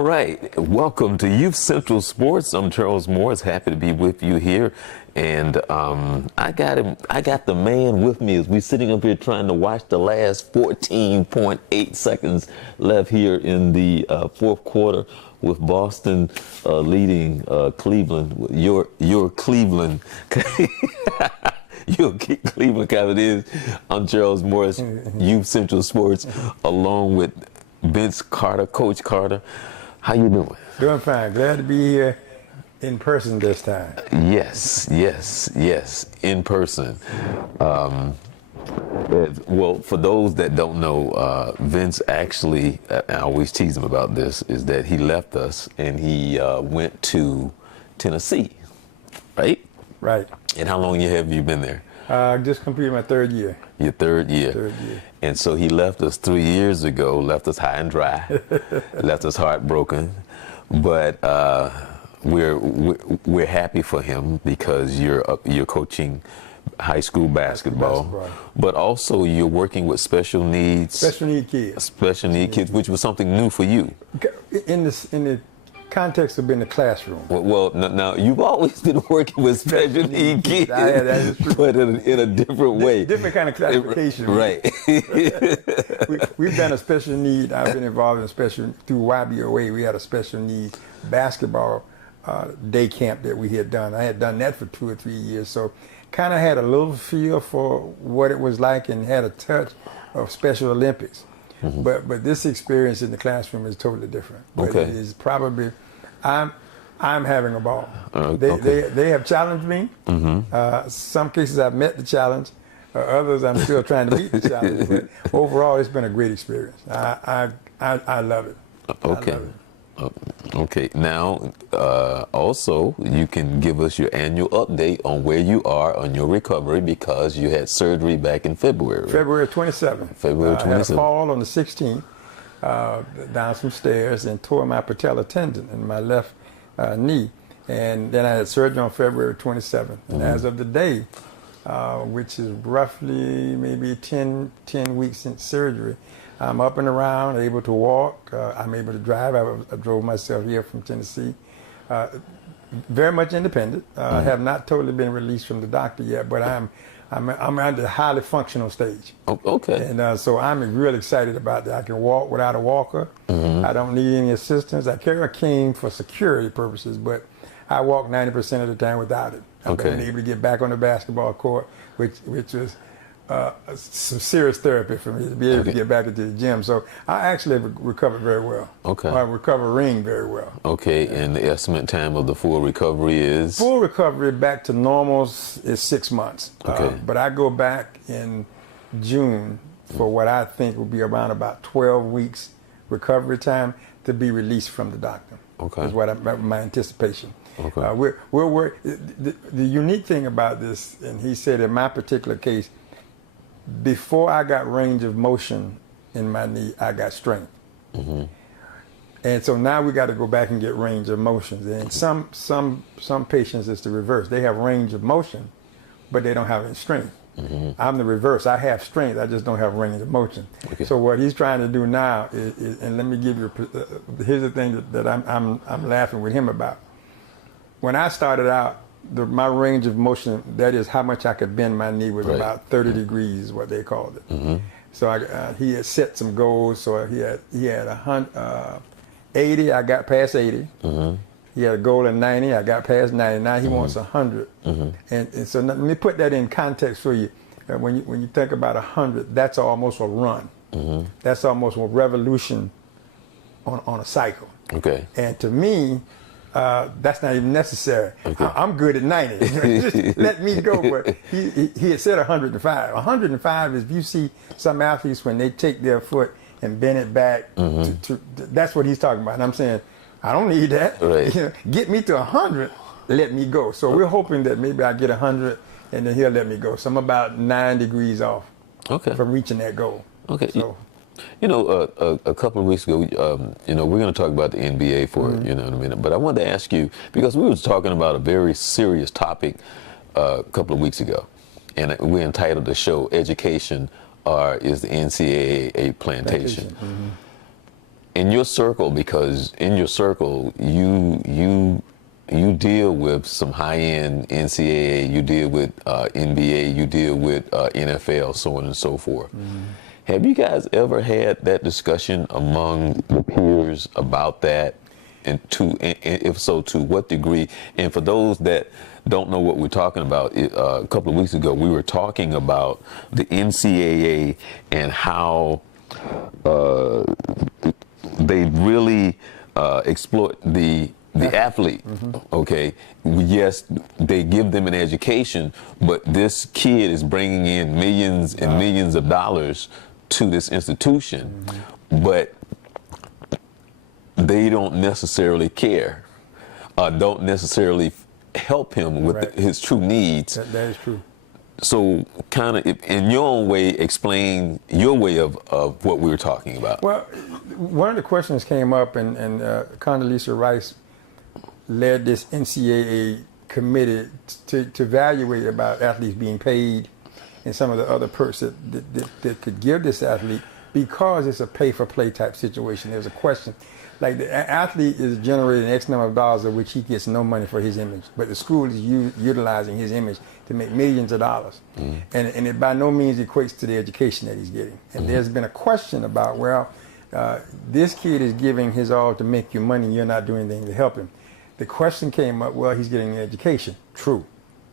All right, welcome to Youth Central Sports. I'm Charles Morse, happy to be with you here. And I got the man with me as we're sitting up here trying to watch the last 14.8 seconds left here in the fourth quarter with Boston leading Cleveland. Your Cleveland. Your Cleveland Cavaliers. I'm Charles Morris, Youth Central Sports, along with Vince Carter, Coach Carter. How you doing? Doing fine. Glad to be here in person this time. Yes, in person. Well, for those that don't know, Vince actually, I always tease him about this, is that he left us and he went to Tennessee, right? Right. And how long have you been there? Just completed my third year. Your third year. And so he left us 3 years ago, left us high and dry, left us heartbroken. But we're happy for him because you're coaching high school basketball, but also you're working with special need kids, which was something new for you. In the context of being in the classroom. Well, now you've always been working with special need kids, that is true. But in a different way. Different kind of classification. Right. We've done a special need. I've been involved in special, through YBOA, we had a special needs basketball day camp that we had done. I had done that for 2 or 3 years, so kind of had a little feel for what it was like and had a touch of Special Olympics. Mm-hmm. But this experience in the classroom is totally different. But okay. It is probably, I'm having a ball. They have challenged me. Mm-hmm. Some cases I've met the challenge. Others I'm still trying to meet the challenge. But overall, it's been a great experience. I love it. Okay. I love it. Okay. Now, also, you can give us your annual update on where you are on your recovery because you had surgery back in February. February 27th. February 27th. I had a fall on the 16th down some stairs and tore my patella tendon in my left knee. And then I had surgery on February 27th. And as of today, which is roughly maybe 10 weeks since surgery, I'm up and around, able to walk. I'm able to drive. I drove myself here from Tennessee. Very much independent. I have not totally been released from the doctor yet, but I'm at the highly functional stage. Okay. And so I'm real excited about that. I can walk without a walker. Mm-hmm. I don't need any assistance. I carry a cane for security purposes, but I walk 90% of the time without it. I've been able to get back on the basketball court, which was some serious therapy for me to be able to get back into the gym. So I actually have recovered very well. Okay. I'm recovering very well. Okay, and the estimate time of the full recovery is? Full recovery back to normal is 6 months. Okay. But I go back in June for what I think will be around about 12 weeks recovery time to be released from the doctor. Okay. Is what my anticipation. Okay. The unique thing about this, and he said in my particular case, before I got range of motion in my knee, I got strength. Mm-hmm. And so now we got to go back and get range of motion. And some patients, it's the reverse. They have range of motion, but they don't have any strength. Mm-hmm. I'm the reverse. I have strength. I just don't have range of motion. Okay. So what he's trying to do now is and let me give you, here's the thing that I'm laughing with him about. When I started out, my range of motion, that is how much I could bend my knee, was about 30 degrees, is what they called it. Mm-hmm. So he had set some goals. So he had 80, I got past 80. Mm-hmm. He had a goal of 90, I got past 90. Now he wants 100. Mm-hmm. And so let me put that in context for you. When you think about 100, that's almost a run. Mm-hmm. That's almost a revolution on a cycle. Okay. And to me, that's not even necessary. Okay. I'm good at 90. Just let me go. But he had said 105. 105 is, if you see some athletes when they take their foot and bend it back, that's what he's talking about. And I'm saying, I don't need that. Right. Get me to 100, let me go. So we're hoping that maybe I get 100 and then he'll let me go. So I'm about 9 degrees off from reaching that goal. Okay. So, a couple of weeks ago, we're going to talk about the NBA for in a minute. But I wanted to ask you, because we were talking about a very serious topic a couple of weeks ago, and we entitled the show "Education is the NCAA a plantation?" in your circle, because in your circle you deal with some high-end NCAA, you deal with NBA, you deal with NFL, so on and so forth. Have you guys ever had that discussion among the peers about that? And if so, to what degree? And for those that don't know what we're talking about, a couple of weeks ago, we were talking about the NCAA and how they really exploit the athlete. Okay, yes, they give them an education, but this kid is bringing in millions and millions of dollars to this institution, but they don't necessarily care, don't necessarily help him with his true needs. That is true. So kind of, in your own way, explain your way of what we were talking about. Well, one of the questions came up, and Condoleezza Rice led this NCAA committee to evaluate about athletes being paid and some of the other perks that could give this athlete, because it's a pay-for-play type situation. There's a question. Like, the athlete is generating X number of dollars of which he gets no money for his image, but the school is utilizing his image to make millions of dollars. And it by no means equates to the education that he's getting. And there's been a question about, well, this kid is giving his all to make you money, you're not doing anything to help him. The question came up, well, he's getting an education. True.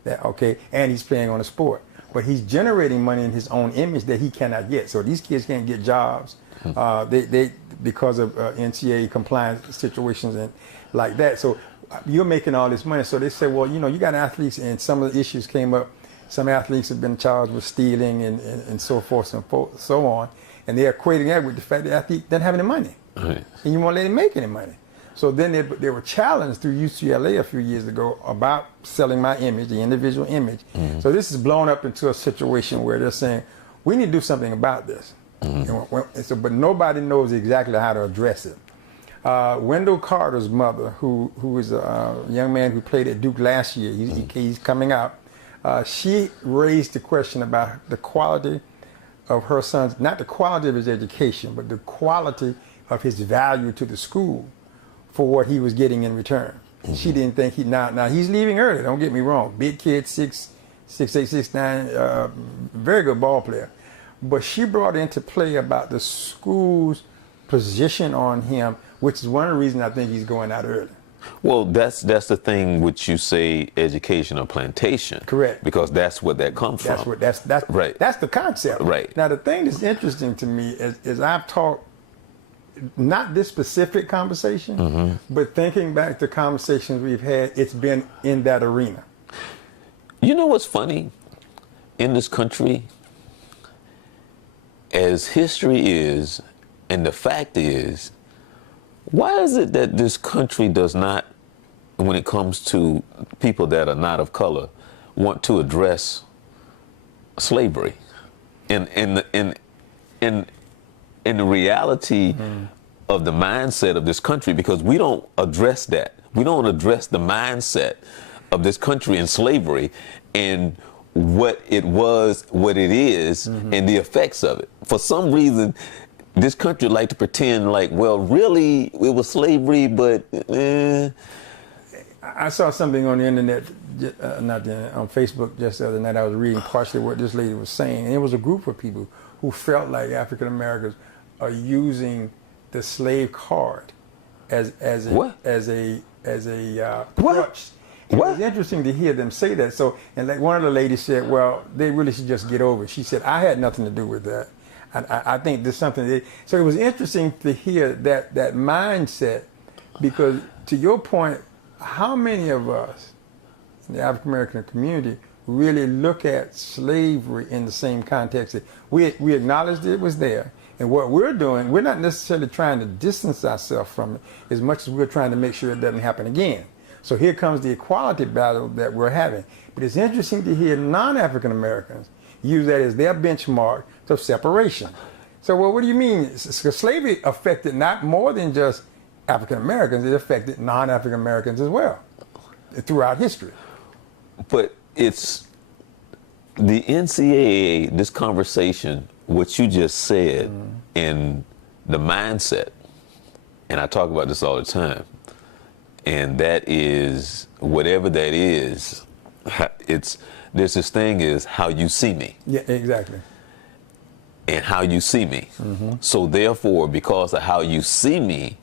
Okay, and he's playing on a sport. But he's generating money in his own image that he cannot get. So these kids can't get jobs. They because of NCAA compliance situations and like that. So you're making all this money. So they say, well, you got athletes, and some of the issues came up. Some athletes have been charged with stealing and so forth and so on. And they're equating that with the fact that the athlete doesn't have any money. And you won't let him make any money. So then they were challenged through UCLA a few years ago about selling my image, the individual image. So this is blown up into a situation where they're saying, we need to do something about this. But nobody knows exactly how to address it. Wendell Carter's mother, who is a young man who played at Duke last year, he's coming out, she raised the question about the quality of her son's, not the quality of his education, but the quality of his value to the school for what he was getting in return. She didn't think now he's leaving early, don't get me wrong. Big kid, 6'8", 6'9", very good ball player. But she brought into play about the school's position on him, which is one of the reasons I think he's going out early. Well, that's the thing which you say, education or plantation. Correct. Because that's what that comes from. That's right. That's the concept. Right. Now the thing that's interesting to me is I've talked, not this specific conversation, but thinking back to conversations we've had, it's been in that arena. You know what's funny? In this country, as history is, and the fact is, why is it that this country does not, when it comes to people that are not of color, want to address slavery? In the reality of the mindset of this country, because we don't address that. We don't address the mindset of this country and slavery and what it was, what it is, and the effects of it. For some reason, this country like to pretend like, well, really, it was slavery, but I saw something on the internet, on Facebook just the other night. I was reading partially what this lady was saying, and it was a group of people who felt like African Americans are using the slave card as a crutch. It was interesting to hear them say that. So, and like one of the ladies said, well, they really should just get over it. She said, I had nothing to do with that. I think there's something. So it was interesting to hear that mindset, because to your point, how many of us in the African American community really look at slavery in the same context? We acknowledged it was there, and what we're doing, we're not necessarily trying to distance ourselves from it as much as we're trying to make sure it doesn't happen again. So here comes the equality battle that we're having. But it's interesting to hear non-African Americans use that as their benchmark of separation. So, well, what do you mean? Slavery affected not more than just African Americans, it affected non-African Americans as well throughout history. But it's the NCAA, this conversation, what you just said, and the mindset and I talk about this all the time, and that is, whatever that is, there's this thing is how you see me. Yeah, exactly. And how you see me. So therefore, because of how you see me,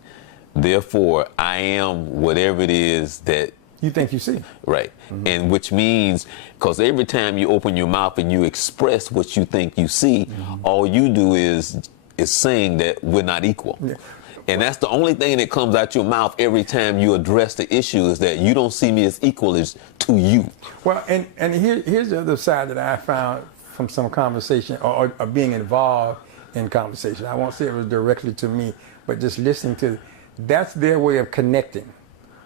therefore I am whatever it is that you think you see. Right. And which means, because every time you open your mouth and you express what you think you see, all you do is saying that we're not equal. Yeah. And that's the only thing that comes out your mouth every time you address the issue, is that you don't see me as equal as to you. Well, and here's the other side that I found from some conversation or being involved in conversation. I won't say it was directly to me, but just listening to, that's their way of connecting.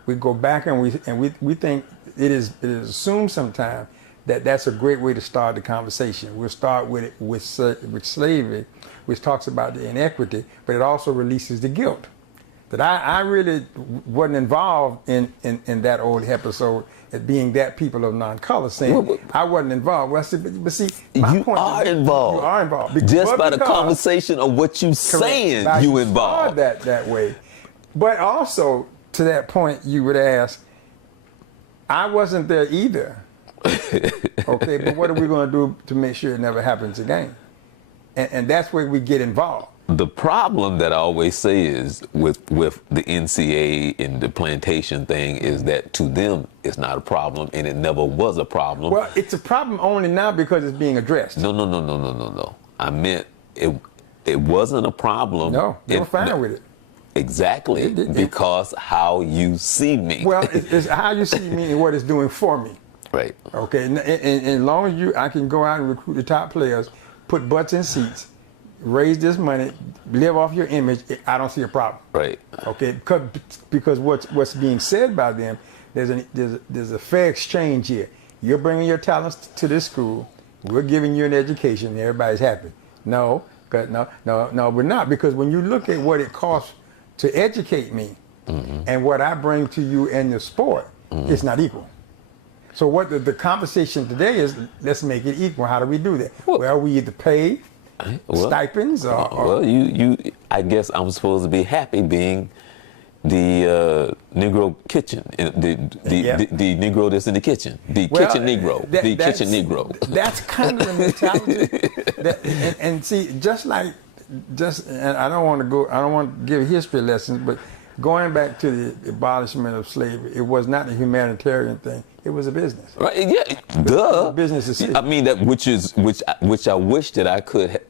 We go back and we think it is assumed sometimes that that's a great way to start the conversation. We'll start with it with slavery, which talks about the inequity, but it also releases the guilt. That I really wasn't involved in that old episode as being that people of non-color, saying I wasn't involved. Well, I said, but see, my point is, involved. You are involved. Just by the conversation of what you saying, you involved. That way. But also, to that point, you would ask, I wasn't there either. Okay, but what are we going to do to make sure it never happens again? And that's where we get involved. The problem that I always say is with the NCAA and the plantation thing is that to them it's not a problem, and it never was a problem. Well, it's a problem only now because it's being addressed. No. I meant it wasn't a problem. No, they were fine with it. Exactly, because how you see me. Well, it's how you see me and what it's doing for me. Right. Okay, and as long as I can go out and recruit the top players, put butts in seats, raise this money, live off your image, I don't see a problem. Right. Okay, because what's being said by them, there's a fair exchange here. You're bringing your talents to this school, we're giving you an education, and everybody's happy. No, we're not, because when you look at what it costs to educate me and what I bring to you in the sport, it's not equal. So what the conversation today is, let's make it equal. How do we do that? Well, we either pay stipends or... Well, I guess I'm supposed to be happy being the Negro kitchen, the Negro that's in the kitchen, kitchen Negro, kitchen Negro. That's kind of the mentality. And see, and I don't want to give history lessons, but going back to the abolishment of slavery, it was not a humanitarian thing. It was a business. Right? Yeah. Duh. Business is. I mean that, which I wish that I could,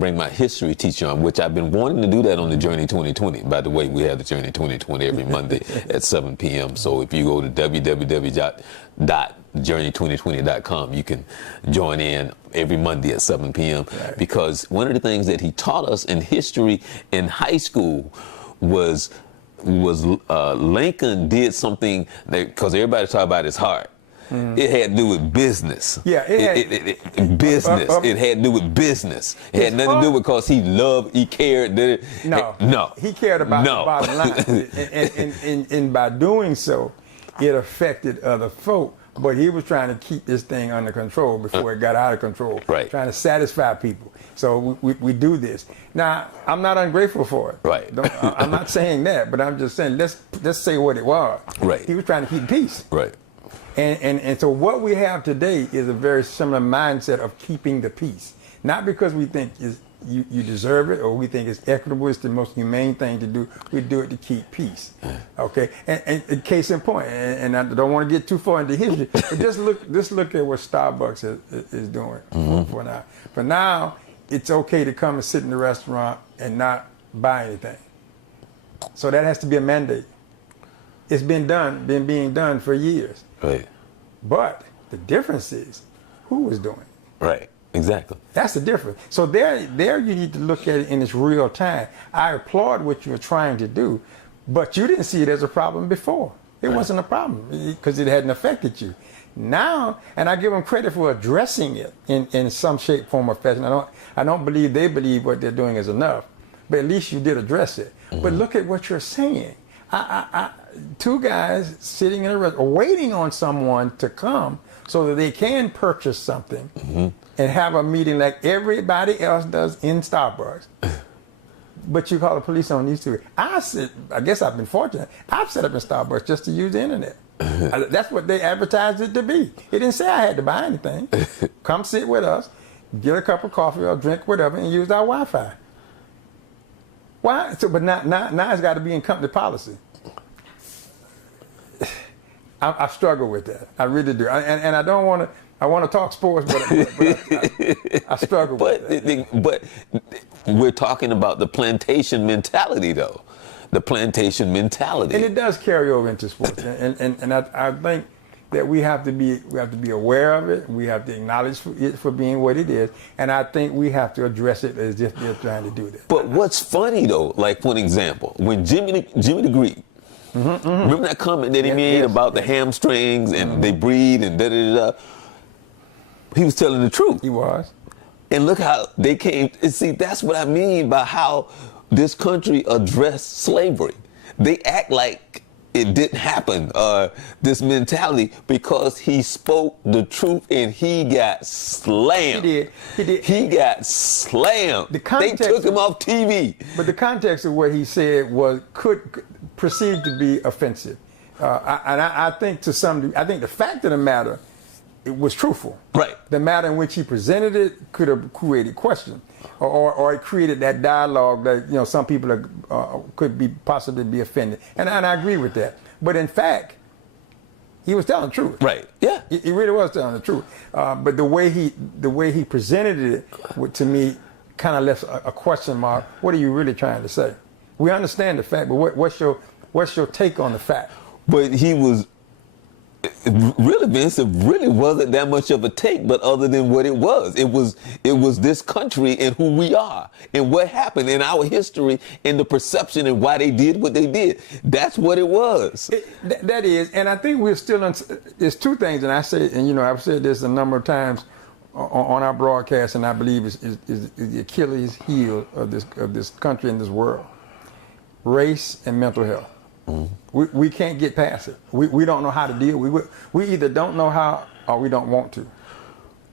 bring my history teacher on, which I've been wanting to do that on the Journey 2020. By the way, we have the Journey 2020 every Monday at 7 p.m. So if you go to www.journey2020.com, you can join in every Monday at 7 p.m. Right. Because one of the things that he taught us in history in high school was Lincoln did something that, because everybody talk about his heart. It had to do with business. Yeah, business. It had to do with business. It had nothing to do with because he cared. No. He cared about the bottom line. And by doing so, it affected other folk. But he was trying to keep this thing under control before it got out of control. Right. Trying to satisfy people. So we do this. Now, I'm not ungrateful for it. Right. I'm not saying that, but I'm just saying let's say what it was. Right. He was trying to keep peace. Right. And so what we have today is a very similar mindset of keeping the peace. Not because we think you deserve it or we think it's equitable, it's the most humane thing to do. We do it to keep peace. Okay? And case in point, and I don't want to get too far into history, but just look at what Starbucks is doing for now. For now, it's okay to come and sit in the restaurant and not buy anything. So that has to be a mandate. It's been being done for years. Right. But the difference is who is doing it. Right. Exactly. That's the difference. So there you need to look at it in its real time. I applaud what you're trying to do, but you didn't see it as a problem before. It wasn't a problem because it hadn't affected you. Now, and I give them credit for addressing it in some shape, form, or fashion. I don't believe they believe what they're doing is enough, but at least you did address it. But look at what you're saying. Two guys sitting in a restaurant waiting on someone to come so that they can purchase something and have a meeting like everybody else does in Starbucks. but you call the police on these two. I guess I've been fortunate. I've set up in Starbucks just to use the internet. That's what they advertised it to be. It didn't say I had to buy anything. Come sit with us, get a cup of coffee or drink whatever, and use our Wi-Fi. Why? So, but now it's got to be in company policy. I struggle with that. I really do. And I don't want to. I want to talk sports, but I struggle with that. But we're talking about the plantation mentality, though. The plantation mentality. And it does carry over into sports. And I think that we have to be aware of it. We have to acknowledge it for being what it is. And I think we have to address it as if they're trying to do that. But what's funny though, like for an example, when Jimmy the Greek, remember that comment that he made about the hamstrings and they breathe and da-da-da-da? He was telling the truth. He was. And look how they came. And see, that's what I mean by how this country addressed slavery. They act like it didn't happen, this mentality, because he spoke the truth and he got slammed. He did. He got slammed. They took him off TV. But the context of what he said could proceed to be offensive. I think to some degree, I think the fact of the matter, it was truthful. Right. The matter in which he presented it could have created question, or it created that dialogue that some people could possibly be offended, and I agree with that. But in fact, he was telling the truth. Right. Yeah. He really was telling the truth. But the way he presented it, to me, kind of left a question mark. What are you really trying to say? We understand the fact, but what's your take on the fact? But he was. Really, Vince, it really wasn't that much of a take, but other than what it was this country and who we are and what happened in our history and the perception and why they did what they did. That's what it was. That is, and I think we're still there's two things, and I say, and I've said this a number of times on our broadcast, and I believe is the Achilles heel of this country and this world: race and mental health. Mm-hmm. We can't get past it. We don't know how to deal with it. We either don't know how or we don't want to.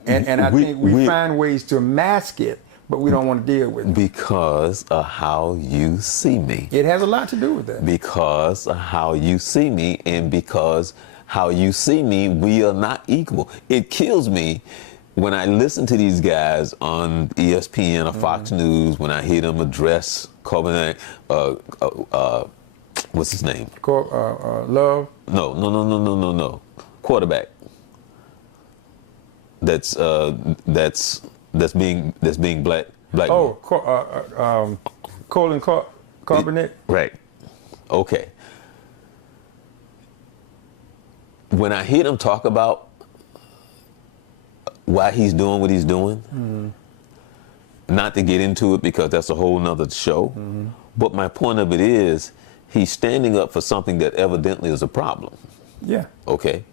And I think we find ways to mask it, but we don't want to deal with it. Because of how you see me. It has a lot to do with that. Because of how you see me, and because how you see me, we are not equal. It kills me when I listen to these guys on ESPN or Fox News, when I hear them address Covenant, what's his name? Love? No. Quarterback. That's being black. Oh, Colin Kaepernick. Right. Okay. When I hear them talk about why he's doing what he's doing, not to get into it because that's a whole nother show, but my point of it is, he's standing up for something that evidently is a problem. Yeah. Okay.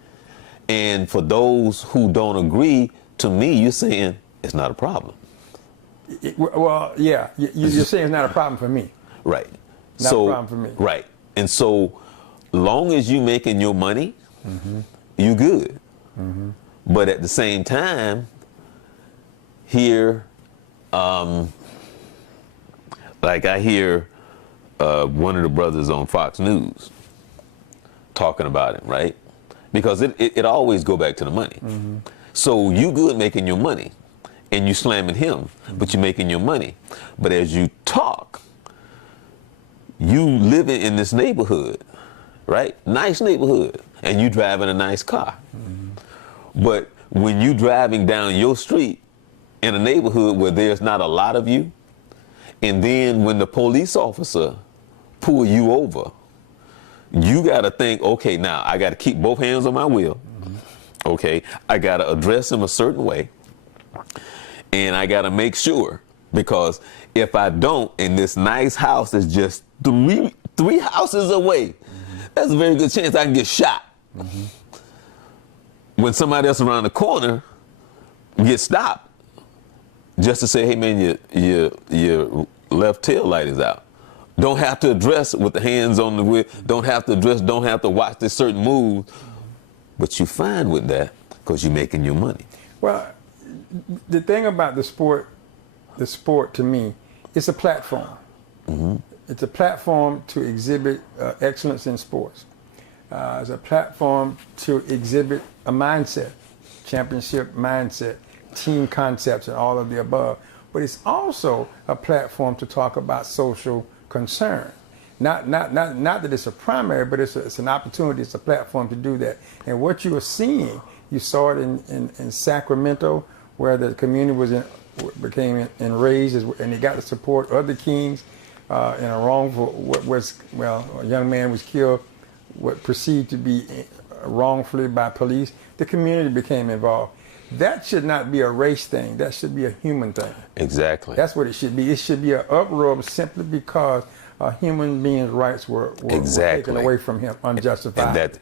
And for those who don't agree, to me, you're saying it's not a problem. Well, yeah. You're saying it's not a problem for me. Right. Not a problem for me. Right. And so, long as you making your money, you good. But at the same time, here, like I hear one of the brothers on Fox News talking about it, right? Because it always go back to the money. So you good making your money, and you slamming him, but you making your money. But as you talk, you living in this neighborhood, right? Nice neighborhood, and you driving a nice car. But when you driving down your street in a neighborhood where there's not a lot of you, and then when the police officer pull you over, you got to think, okay, now I got to keep both hands on my wheel. Okay, I got to address him a certain way, and I got to make sure, because if I don't, and this nice house is just three houses away, that's a very good chance I can get shot. When somebody else around the corner gets stopped, just to say, hey man, your left tail light is out. Don't have to address with the hands on the wheel. Don't have to address, don't have to watch this certain move. But you fine with that because you're making your money. Well, the thing about the sport to me, it's a platform. It's a platform to exhibit excellence in sports. It's a platform to exhibit a mindset, championship mindset, team concepts, and all of the above. But it's also a platform to talk about social concern. Not that it's a primary, but it's an opportunity, it's a platform to do that. And what you are seeing, you saw it in Sacramento, where the community became enraged, and they got the support of the Kings in a wrongful, a young man was killed, what perceived to be wrongfully by police. The community became involved. That should not be a race thing. That should be a human thing. Exactly. That's what it should be. It should be an uproar simply because a human being's rights were taken away from him unjustified.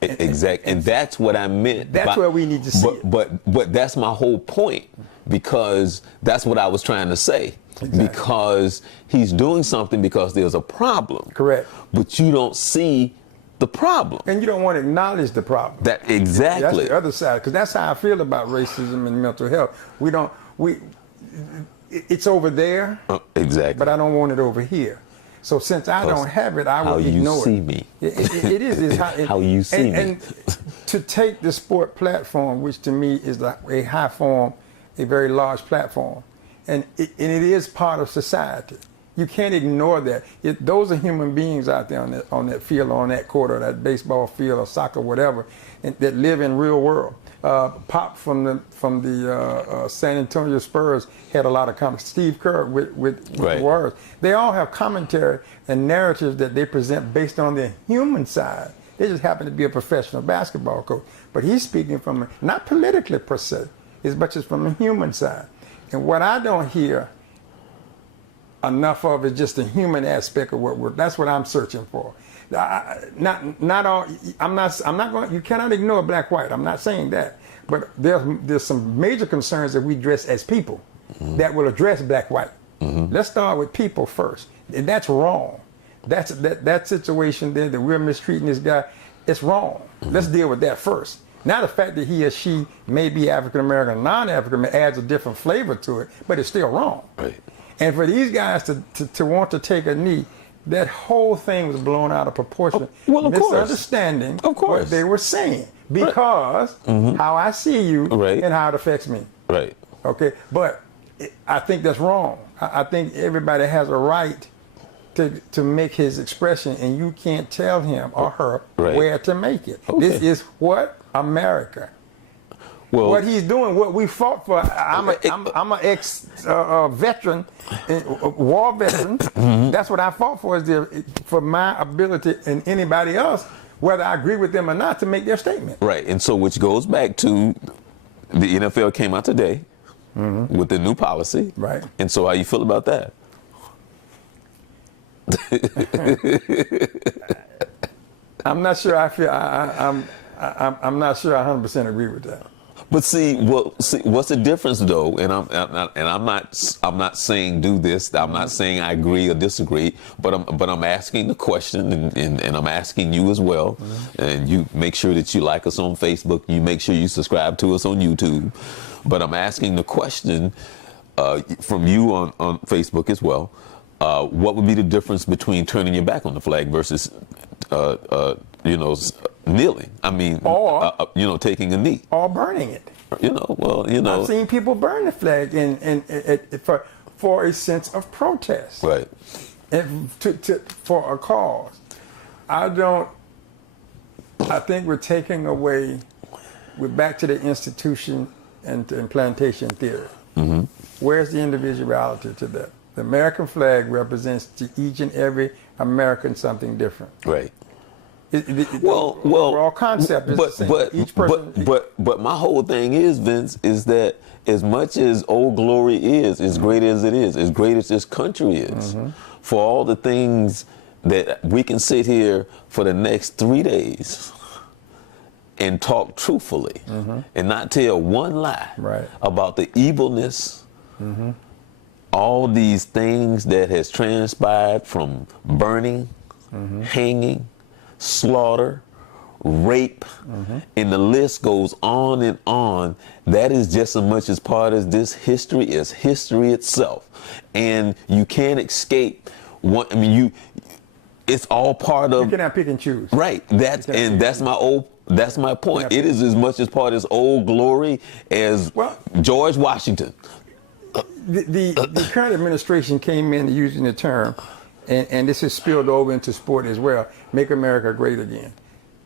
And that's what I meant. That's where we need to see it. But that's my whole point, because that's what I was trying to say. Exactly. Because he's doing something because there's a problem. Correct. But you don't see the problem. And you don't want to acknowledge the problem. Exactly. That's the other side, because that's how I feel about racism and mental health. It's over there. Exactly. But I don't want it over here. So since I don't have it, I will ignore it. How you see me. It is how you see me. And to take the sport platform, which to me is a high form, a very large platform, and it is part of society. You can't ignore that. Those are human beings out there on that field, or on that court, or that baseball field, or soccer, whatever, and that live in real world. Pop from the San Antonio Spurs had a lot of comments. Steve Kerr with the Warriors. They all have commentary and narratives that they present based on their human side. They just happen to be a professional basketball coach, but he's speaking from not politically per se, as much as from a human side. And what I don't hear enough of is just the human aspect of that's what I'm searching for. Not all. I'm not going. You cannot ignore black, white. I'm not saying that, but there's some major concerns that we address as people that will address black, white. Let's start with people first, and that's wrong. That situation there that we're mistreating this guy, it's wrong. Let's deal with that first. Now the fact that he or she may be African American or non-African adds a different flavor to it, but it's still wrong. Right. And for these guys to want to take a knee, that whole thing was blown out of proportion. Misunderstanding what they were saying, because how I see you and how it affects me. Right. Okay. But I think that's wrong. I think everybody has a right to make his expression, and you can't tell him or her where to make it. Okay. This is what America. Well, what he's doing, what we fought for. I'm an ex-veteran, war veteran. That's what I fought for, for my ability and anybody else, whether I agree with them or not, to make their statement. Right, and so which goes back to the NFL came out today with the new policy. Right. And so how you feel about that? I'm not sure. I'm not sure I 100% agree with that. But see, what's the difference though? And I'm not saying do this. I'm not saying I agree or disagree. But I'm asking the question, and I'm asking you as well. And you make sure that you like us on Facebook. You make sure you subscribe to us on YouTube. But I'm asking the question from you on Facebook as well. What would be the difference between turning your back on the flag versus kneeling? I mean, or taking a knee, or burning it. I've seen people burn the flag for a sense of protest, right? And for a cause. I think we're taking away. We're back to the institution and plantation theory. Where's the individuality to that? The American flag represents to each and every American something different. Right. Well, overall concept is the same. Each person. But my whole thing is, Vince, is that as much as Old Glory is, as great as it is, as great as this country is, for all the things that we can sit here for the next 3 days and talk truthfully and not tell one lie about the evilness, all these things that has transpired from burning, hanging, slaughter, rape, and the list goes on and on. That is just as much as part of this history as history itself. And you can't escape I mean, it's all part of. You cannot pick and choose. Right. That's my point. It is as much as part of Old Glory as George Washington. The current administration came in using the term, and this has spilled over into sport as well, make America great again.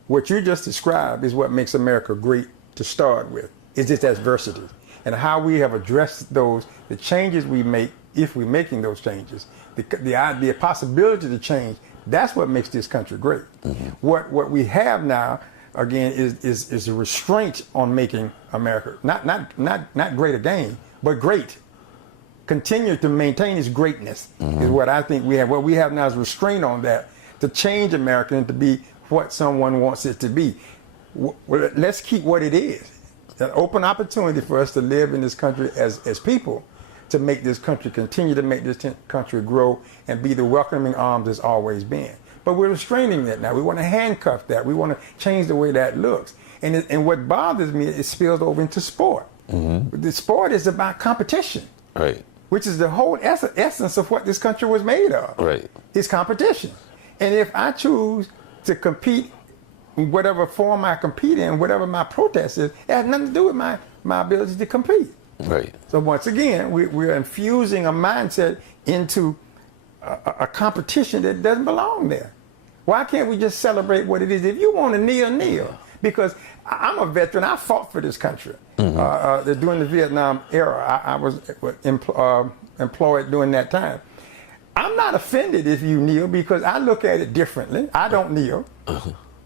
What you just described is what makes America great to start with, is its adversity. And how we have addressed the changes we make, if we're making those changes, the possibility to change, that's what makes this country great. Mm-hmm. What we have now, again, is a restraint on making America, not great again, but great. Continue to maintain its greatness is what I think we have. What we have now is restraint on that, to change America and to be what someone wants it to be. Let's keep what it is. An open opportunity for us to live in this country as people, to make this country, continue to make this country grow and be the welcoming arms it's always been. But we're restraining that now. We want to handcuff that. We want to change the way that looks. And what bothers me, it spills over into sport. Mm-hmm. The sport is about competition. Right. Which is the whole essence of what this country was made of. Right. It's competition. And if I choose to compete in whatever form I compete in, whatever my protest is, it has nothing to do with my ability to compete. Right. So once again, we're infusing a mindset into a competition that doesn't belong there. Why can't we just celebrate what it is? If you want to kneel. Because I'm a veteran. I fought for this country. Mm-hmm. During the Vietnam era, I was employed during that time. I'm not offended if you kneel, because I look at it differently. I don't kneel.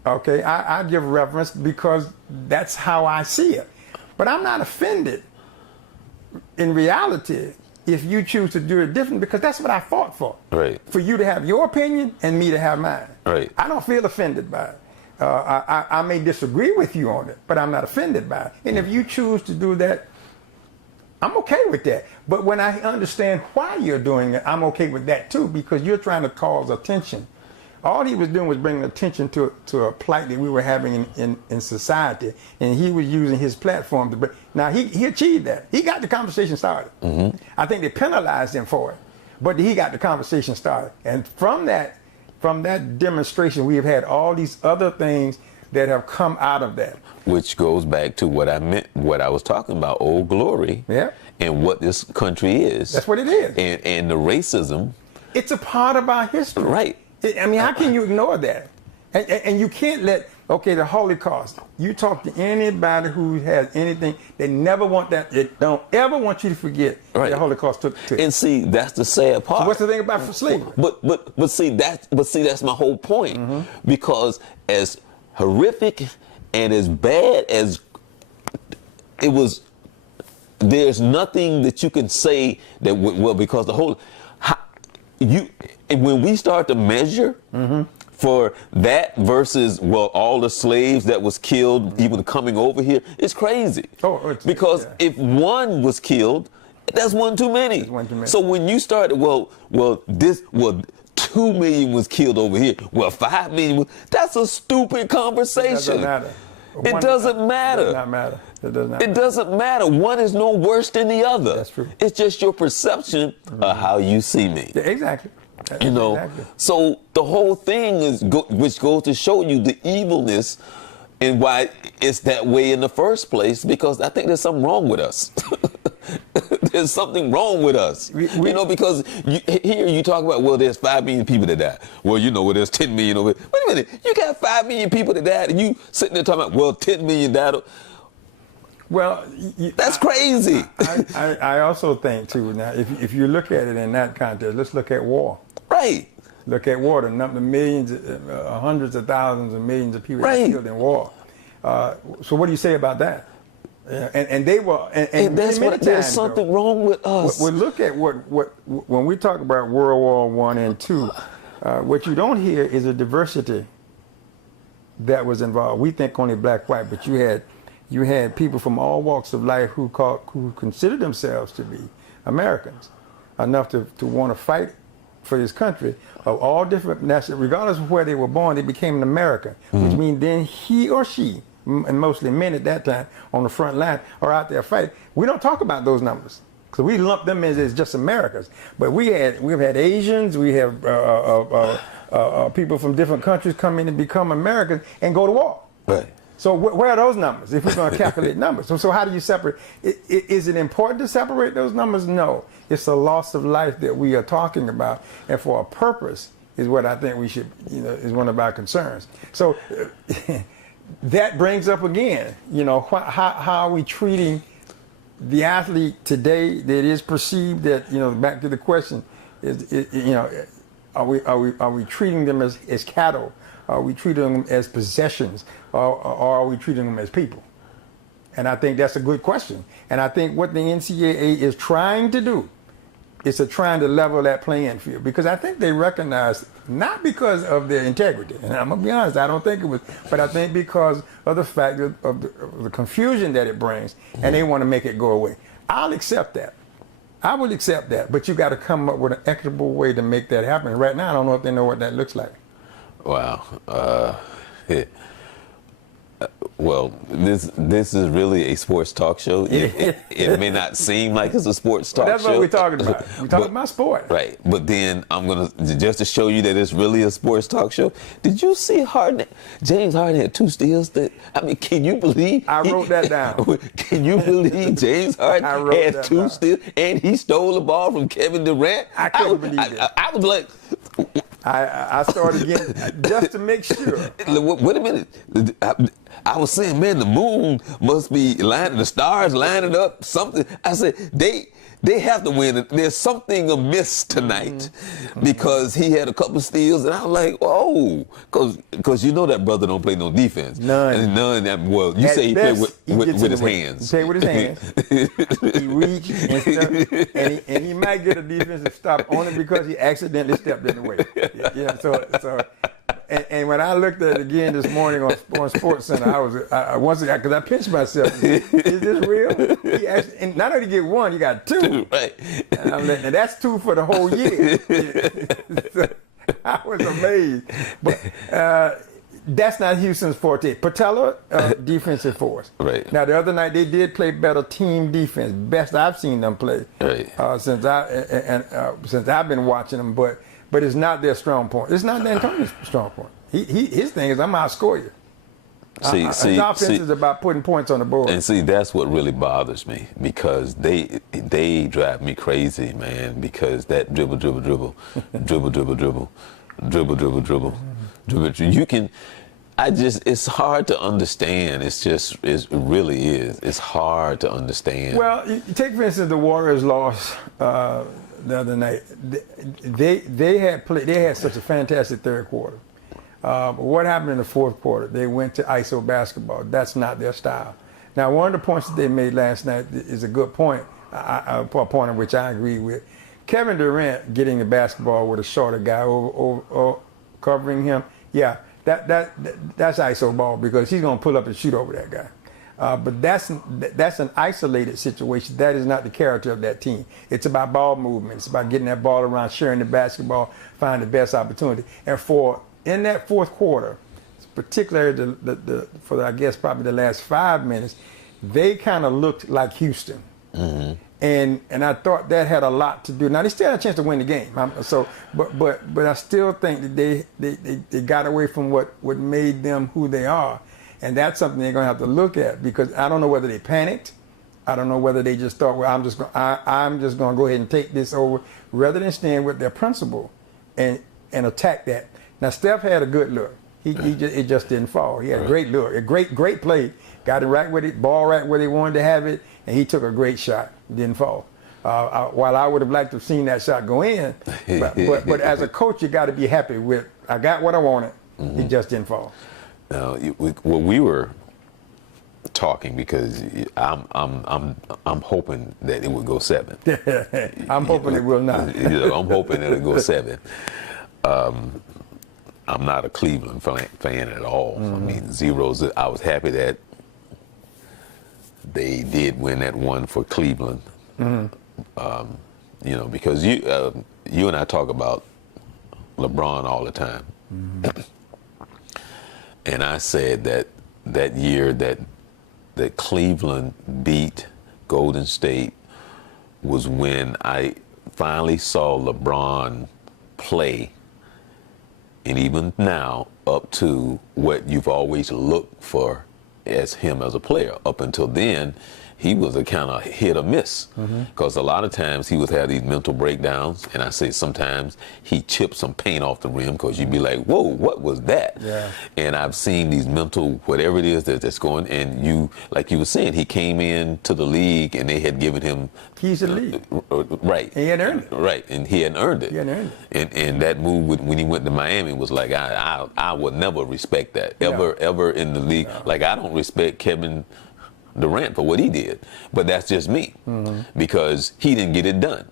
Okay, I give reverence because that's how I see it. But I'm not offended in reality if you choose to do it different, because that's what I fought for. Right. For you to have your opinion and me to have mine. Right. I don't feel offended by it. I may disagree with you on it, but I'm not offended by it. And if you choose to do that, I'm okay with that. But when I understand why you're doing it, I'm okay with that too, because you're trying to cause attention. All he was doing was bringing attention to a plight that we were having in society, and he was using his platform to. Now he achieved that. He got the conversation started. Mm-hmm. I think they penalized him for it, but he got the conversation started. And from that demonstration, we have had all these other things that have come out of that. Which goes back to what I was talking about, Old Glory, and what this country is. That's what it is. And the racism. It's a part of our history. Right. I mean, how can you ignore that? And you can't let, the Holocaust, you talk to anybody who has anything, they never want that, they don't ever want you to forget the Holocaust took place. And see, that's the sad part. So what's the thing about slavery? But see, that's my whole point. Mm-hmm. Because as horrific and as bad as it was, there's nothing that you can say that, because the whole, when we start to measure for that versus, all the slaves that was killed even coming over here, it's crazy. Because if one was killed, that's one too many. So when you start, 2 million was killed over here. 5 million, that's a stupid conversation. It doesn't matter. It does not matter. It doesn't matter. One is no worse than the other. That's true. It's just your perception of how you see me. Yeah, exactly. Exactly. So the whole thing is, which goes to show you the evilness and why it's that way in the first place, because I think there's something wrong with us. There's something wrong with us. Because here you talk about, there's 5 million people that died. There's 10 million over here. Wait a minute, you got 5 million people that died, and you sitting there talking about, 10 million died. That's crazy. I also think, too, now, if you look at it in that context, let's look at war. Right. Look at war, the number of millions, hundreds of thousands and millions of people that killed in war. So what do you say about that? And they were, and that's what, there's something wrong with us. Well, look at what when we talk about World War I and II, what you don't hear is a diversity that was involved. We think only black, white, but you had people from all walks of life who considered themselves to be Americans, enough to want to fight for this country, of all different nationalities, regardless of where they were born, they became an American, which means then he or she, and mostly men at that time on the front line, are out there fighting. We don't talk about those numbers. because we lump them as just Americans. But we've had Asians, we have people from different countries come in and become Americans and go to war. Right. So where are those numbers if we're going to calculate numbers? So how do you separate? Is it important to separate those numbers? No. It's a loss of life that we are talking about, and for a purpose is what I think we should, is one of our concerns. So that brings up again, how are we treating the athlete today that is perceived that, back to the question, are we treating them as cattle? Are we treating them as possessions, or are we treating them as people? And I think that's a good question. And I think what the NCAA is trying to do is trying to level that playing field, because I think they recognize, not because of their integrity, and I'm gonna be honest, I don't think it was, but I think because of the fact of the confusion that it brings, and they want to make it go away. I'll accept that. I will accept that, but you got to come up with an equitable way to make that happen. Right now, I don't know if they know what that looks like. Wow. Well, this is really a sports talk show. It may not seem like it's a sports talk show. That's what we're talking about. We're talking about sport. Right. But then I'm going to, just to show you that it's really a sports talk show, did you see Harden? James Harden had 2 steals. Can you believe? I wrote that down. Can you believe James Harden had 2 steals and he stole the ball from Kevin Durant? I couldn't believe it. I was like... I started again just to make sure. Wait a minute. I was saying, man, the moon must be lining, the stars lining up, something. I said, they have to win. There's something amiss tonight, because he had a couple steals, and I was like, oh, because that brother don't play no defense. None. Well, you say he played with his hands. He played with his hands. He reached and stuff, and he might get a defensive stop only because he accidentally stepped in the way. Yeah. So. And when I looked at it again this morning on Sports Center, I once again, because I pinched myself. Is this real? And not only get 1, you got 2. Right. And that's 2 for the whole year. So I was amazed. But that's not Houston's forte. Patella, defensive force. Right. Now, the other night, they did play better team defense. Best I've seen them play. Right. Since I've been watching them. But it's not their strong point. It's not D'Antoni's strong point. His thing is, I'm going to outscore you. His offense is about putting points on the board. And see, that's what really bothers me, because they drive me crazy, man, because that dribble. You can, it's hard to understand. It really is. It's hard to understand. Well, take, for instance, the Warriors lost the other night. They had such a fantastic third quarter. But what happened in the fourth quarter? They went to ISO basketball. That's not their style. Now, one of the points that they made last night is a good point, a point in which I agree with. Kevin Durant getting the basketball with a shorter guy over covering him, yeah, that's ISO ball, because he's going to pull up and shoot over that guy. But that's an isolated situation. That is not the character of that team. It's about ball movement. It's about getting that ball around, sharing the basketball, finding the best opportunity. And in that fourth quarter, particularly for I guess probably the last 5 minutes, they kind of looked like Houston. Mm-hmm. And I thought that had a lot to do. Now, they still had a chance to win the game. But I still think that they got away from what made them who they are. And that's something they're going to have to look at, because I don't know whether they panicked. I don't know whether they just thought, well, I'm just going to go ahead and take this over, rather than stand with their principle and attack that. Now, Steph had a good look. It just didn't fall. He had a great look, a great play. Got it right with it, ball right where they wanted to have it, and he took a great shot. Didn't fall. While I would have liked to have seen that shot go in, but as a coach, you got to be happy with, I got what I wanted. Mm-hmm. It just didn't fall. Now, we were talking, because I'm hoping that it would go 7. I'm hoping it will not. I'm hoping it'll go 7. I'm not a Cleveland fan at all. Mm-hmm. I mean, zeros. I was happy that they did win that one for Cleveland. Mm-hmm. Because you and I talk about LeBron all the time. Mm-hmm. And I said that year that Cleveland beat Golden State was when I finally saw LeBron play, and even now up to what you've always looked for as him as a player. Up until then, he was a kind of hit or miss, because a lot of times he would have these mental breakdowns, and I say sometimes he chipped some paint off the rim, because you'd be like, whoa, what was that? Yeah. And I've seen these mental, whatever it is that's going, and you, like you were saying, he came in to the league and they had given him keys to the league. Right. And he hadn't earned it. Right, and he hadn't earned it. He hadn't earned it. And that move when he went to Miami was like, I would never respect that, ever in the league. No. Like, I don't respect Kevin Durant for what he did, but that's just me, because he didn't get it done.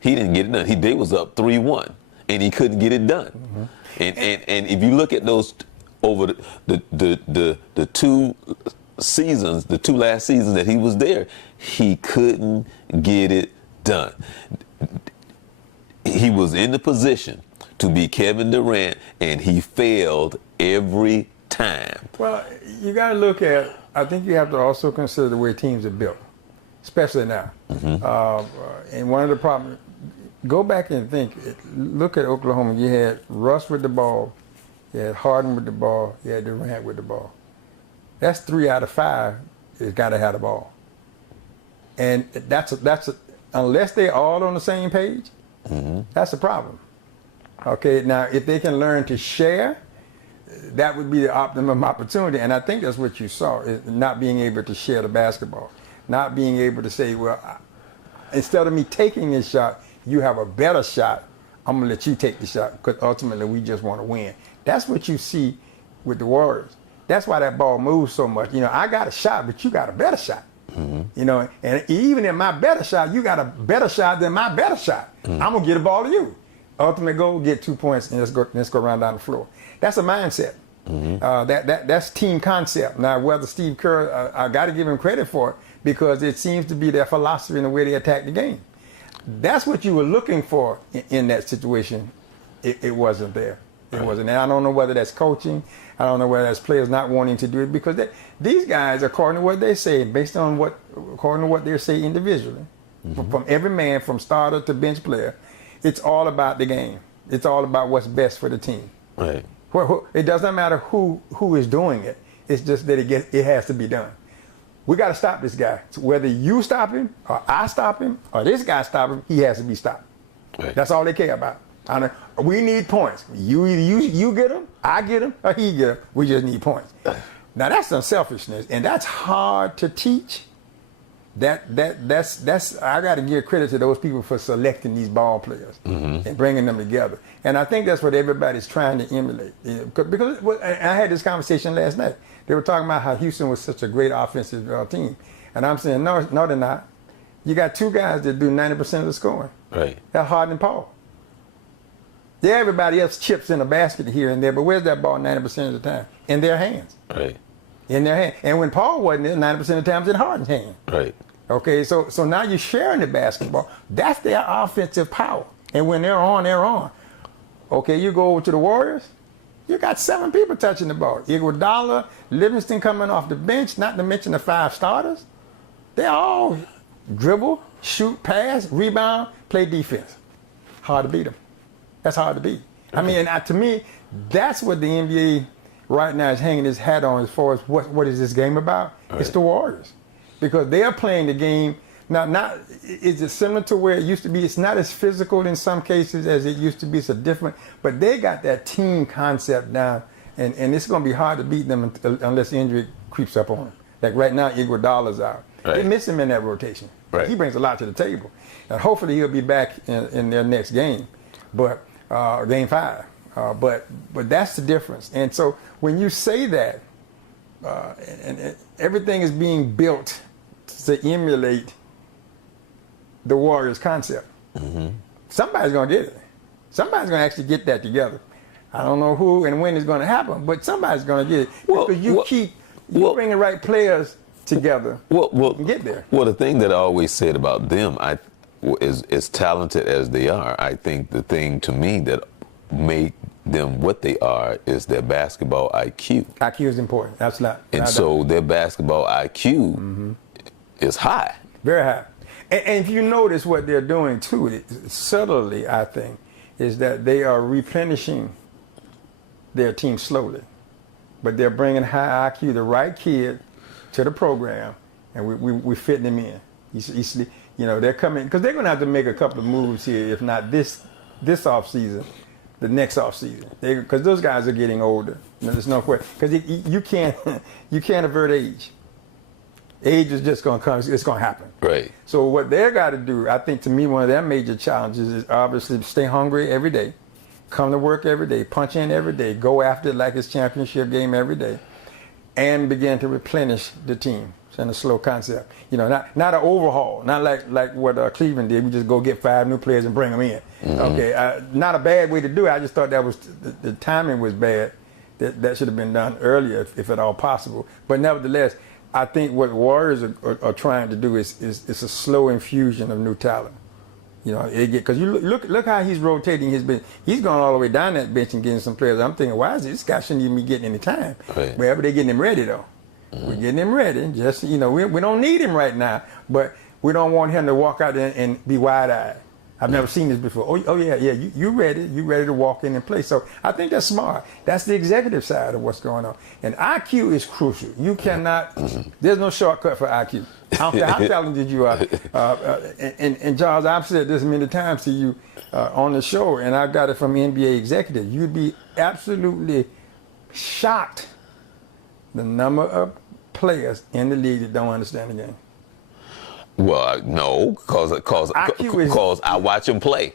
He didn't get it done. They was up 3-1, and he couldn't get it done. And if you look at those over the two seasons, the two last seasons that he was there, he couldn't get it done. He was in the position to be Kevin Durant, and he failed every time. Well, you got to look at, I think you have to also consider the way teams are built, especially now. And one of the problems, go back and think, look at Oklahoma. You had Russ with the ball, you had Harden with the ball, you had Durant with the ball. That's 3 out of 5 has got to have the ball. And that's unless they're all on the same page, that's a problem. Okay, now if they can learn to share, that would be the optimum opportunity. And I think that's what you saw, is not being able to share the basketball, not being able to say, well, instead of me taking this shot, you have a better shot, I'm going to let you take the shot, because ultimately we just want to win. That's what you see with the Warriors. That's why that ball moves so much. You know, I got a shot, but you got a better shot. You know, and even in my better shot, you got a better shot than my better shot. I'm going to get a ball to you. Ultimate goal, get 2 points, and let's go around down the floor. That's a mindset. That's team concept. Now, whether Steve Kerr, I got to give him credit for it, because it seems to be their philosophy in the way they attack the game. That's what you were looking for in that situation. It wasn't there. It wasn't. And I don't know whether that's coaching. I don't know whether that's players not wanting to do it, because these guys, according to what they say, based on according to what they say individually, from every man, from starter to bench player, it's all about the game. It's all about what's best for the team. Right. It doesn't matter who is doing it. It's just that it has to be done. We got to stop this guy. So whether you stop him, or I stop him, or this guy stop him, he has to be stopped. Right. That's all they care about. We need points. You get them, I get them, or he get them. We just need points. Now that's some selfishness, and that's hard to teach. That's I got to give credit to those people for selecting these ball players and bringing them together. And I think that's what everybody's trying to emulate. Because I had this conversation last night. They were talking about how Houston was such a great offensive team, and I'm saying no, they're not. You got 2 guys that do 90% of the scoring. Right. That's Harden and Paul. Yeah, everybody else chips in a basket here and there, but where's that ball 90% of the time? In their hands. Right. In their hand. And when Paul wasn't there, 90% of the time it's in Harden's hand. Right. Okay, so now you're sharing the basketball. That's their offensive power. And when they're on, they're on. Okay, you go over to the Warriors, you got 7 people touching the ball. Iguodala, Livingston coming off the bench, not to mention the 5 starters. They all dribble, shoot, pass, rebound, play defense. Hard to beat them. That's hard to beat. I mean, and to me, that's what the NBA right now is hanging its hat on as far as what is this game about? Right. It's the Warriors. Because they are playing the game. Now, is it similar to where it used to be? It's not as physical in some cases as it used to be. It's a different, but they got that team concept down, and it's going to be hard to beat them unless injury creeps up on them. Like right now, Iguodala's out. Right. They miss him in that rotation. Right. He brings a lot to the table, and hopefully he'll be back in their next game, but game 5. But that's the difference. And so when you say that, and everything is being built to emulate the Warriors concept. Somebody's going to get it. Somebody's going to actually get that together. I don't know who and when it's going to happen, but somebody's going to get it. Because you bring the right players together and get there. Well, the thing that I always said about them, as talented as they are, I think the thing to me that make them what they are is their basketball IQ. IQ is important. That's not. And so their basketball IQ is high. Very high. And if you notice what they're doing too, subtly, I think, is that they are replenishing their team slowly. But they're bringing high IQ, the right kid, to the program, and we're fitting them in. They're coming, because they're going to have to make a couple of moves here, if not this offseason, the next offseason. Because those guys are getting older. There's no question. Because you can't avert age. Age is just going to come. It's going to happen. Right. So what they've got to do, I think, to me, one of their major challenges is obviously stay hungry every day, come to work every day, punch in every day, go after it like it's championship game every day, and begin to replenish the team. It's in a slow concept. Not an overhaul, not like what Cleveland did. We just go get 5 new players and bring them in. Mm-hmm. Okay, not a bad way to do it. I just thought that was the timing was bad. That should have been done earlier, if at all possible. But nevertheless, I think what Warriors are trying to do is a slow infusion of new talent. Because you look how he's rotating his bench. He's gone all the way down that bench and getting some players. I'm thinking, why is this guy shouldn't even be getting any time? Right. Wherever they're getting him ready, though. Mm-hmm. We're getting him ready. Just we don't need him right now, but we don't want him to walk out there and be wide-eyed. I've never seen this before. Oh yeah, you ready? You ready to walk in and play? So I think that's smart. That's the executive side of what's going on. And IQ is crucial. You cannot. There's no shortcut for IQ. I don't care how talented you are. And Charles, I've said this many times to you on the show, and I've got it from NBA executives. You'd be absolutely shocked the number of players in the league that don't understand the game. Well, no, because I watch them play.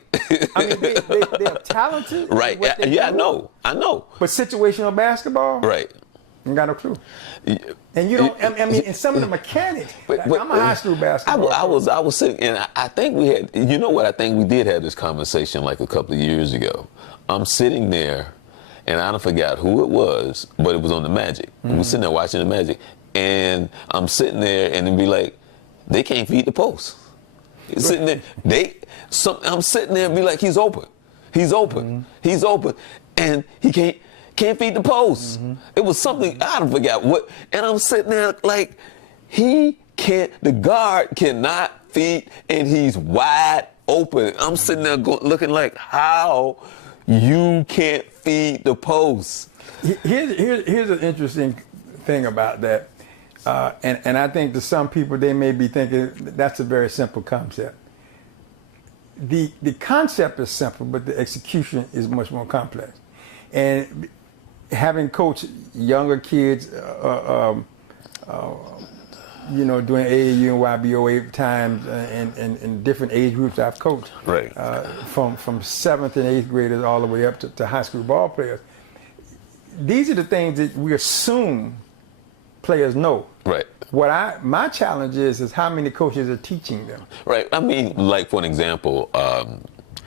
I mean, they're talented. Right. Yeah, I know. But situational basketball? Right. You got no clue. And you don't, I mean, and some of the mechanics, I'm a high school basketball. I was sitting, and I think we had, I think we did have this conversation like a couple of years ago. I'm sitting there, and I don't forget who it was, but it was on the Magic. Mm-hmm. We were sitting there watching the Magic, and I'm sitting there, and it'd be like, they can't feed the post. Sitting there, I'm sitting there and be like, he's open, and he can't feed the post. Mm-hmm. It was something I don't forget what, and I'm sitting there like, the guard cannot feed, and he's wide open. I'm sitting there looking like, how you can't feed the post? Here's an interesting thing about that. And I think to some people, they may be thinking that's a very simple concept. The concept is simple, but the execution is much more complex. And having coached younger kids, doing AAU and YBOA times and different age groups I've coached, right, from 7th and 8th graders all the way up to high school ball players. These are the things that we assume players know. Right. My challenge is how many coaches are teaching them. Right. I mean, like for an example,